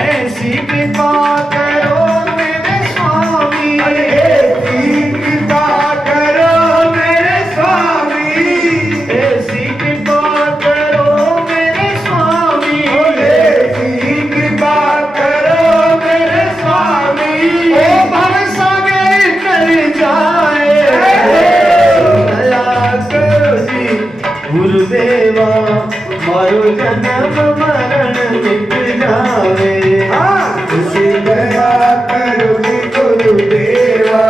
ऐसी कृपा करो मेरे स्वामी, ऐसी कृपा करो मेरे स्वामी, ऐसी कृपा करो मेरे स्वामी, ऐसी कृपा करो मेरे स्वामी। ओ भवसागर कर जाए दया करो जी गुरुदेवा, मारो जन्म मरण मिट जावे। दया करो जी गुरुदेवा।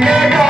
जन्म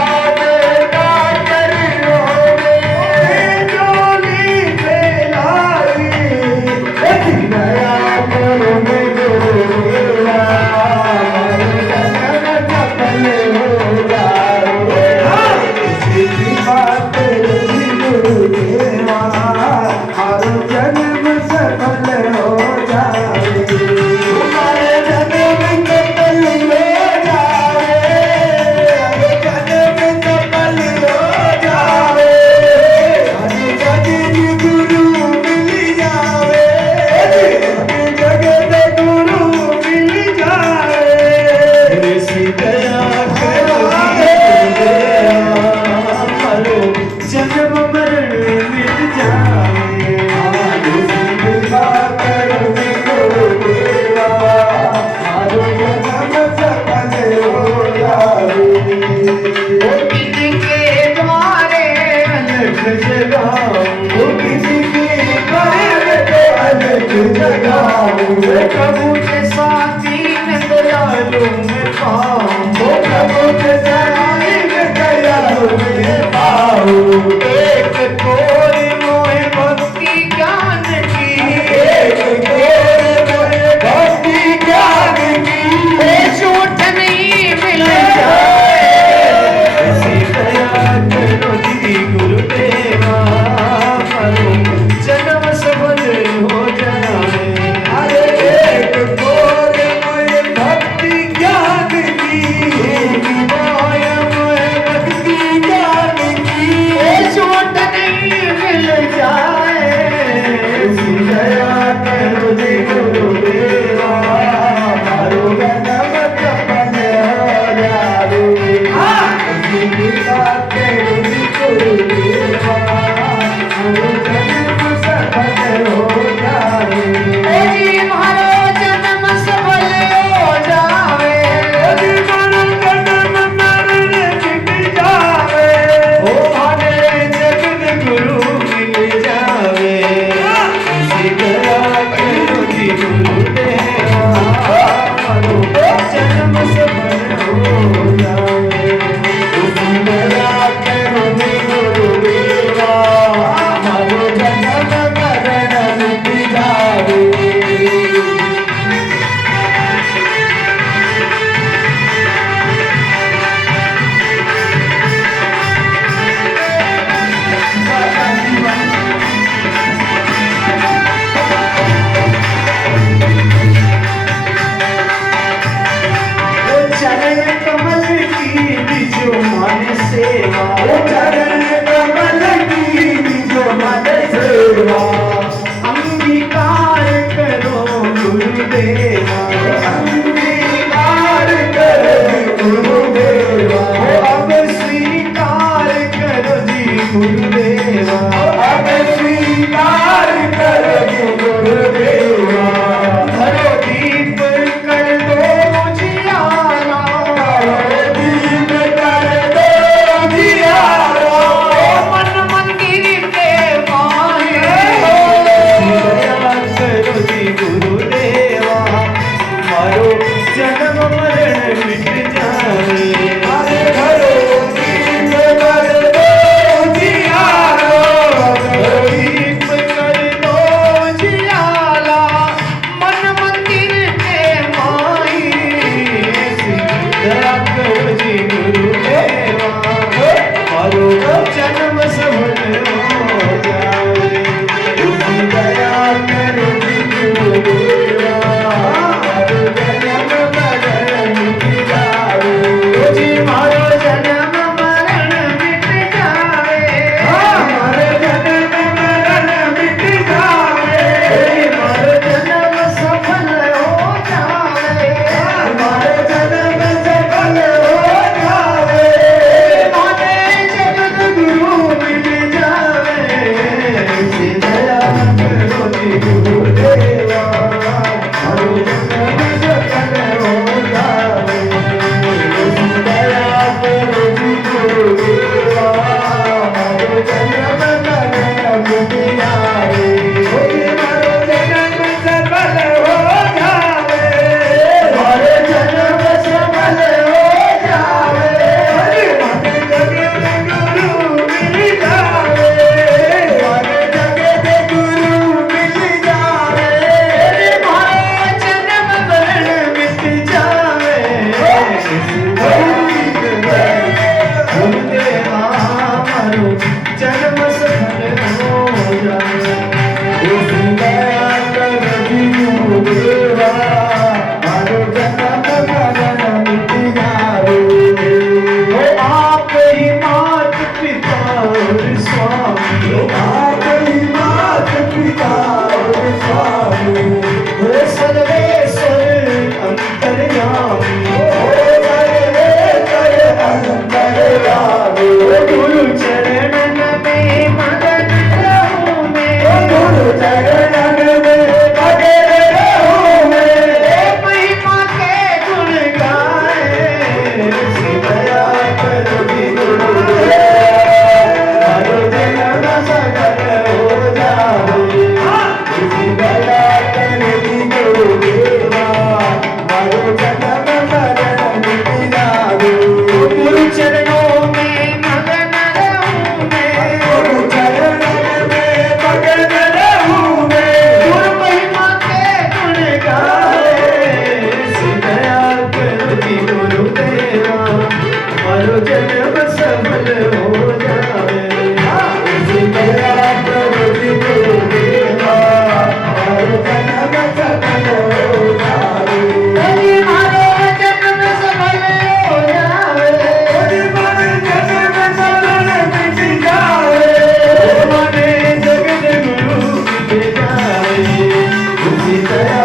जन्म सफल हो जाए। उसी दया करो गुरुदेवा, मारो जन्म सफल हो जाए। यदि मारो जन्म सफल हो जाए, यदि मारो जन्म सफल मिट जाए, माने जगत गुरु मिट जाए। उसी दया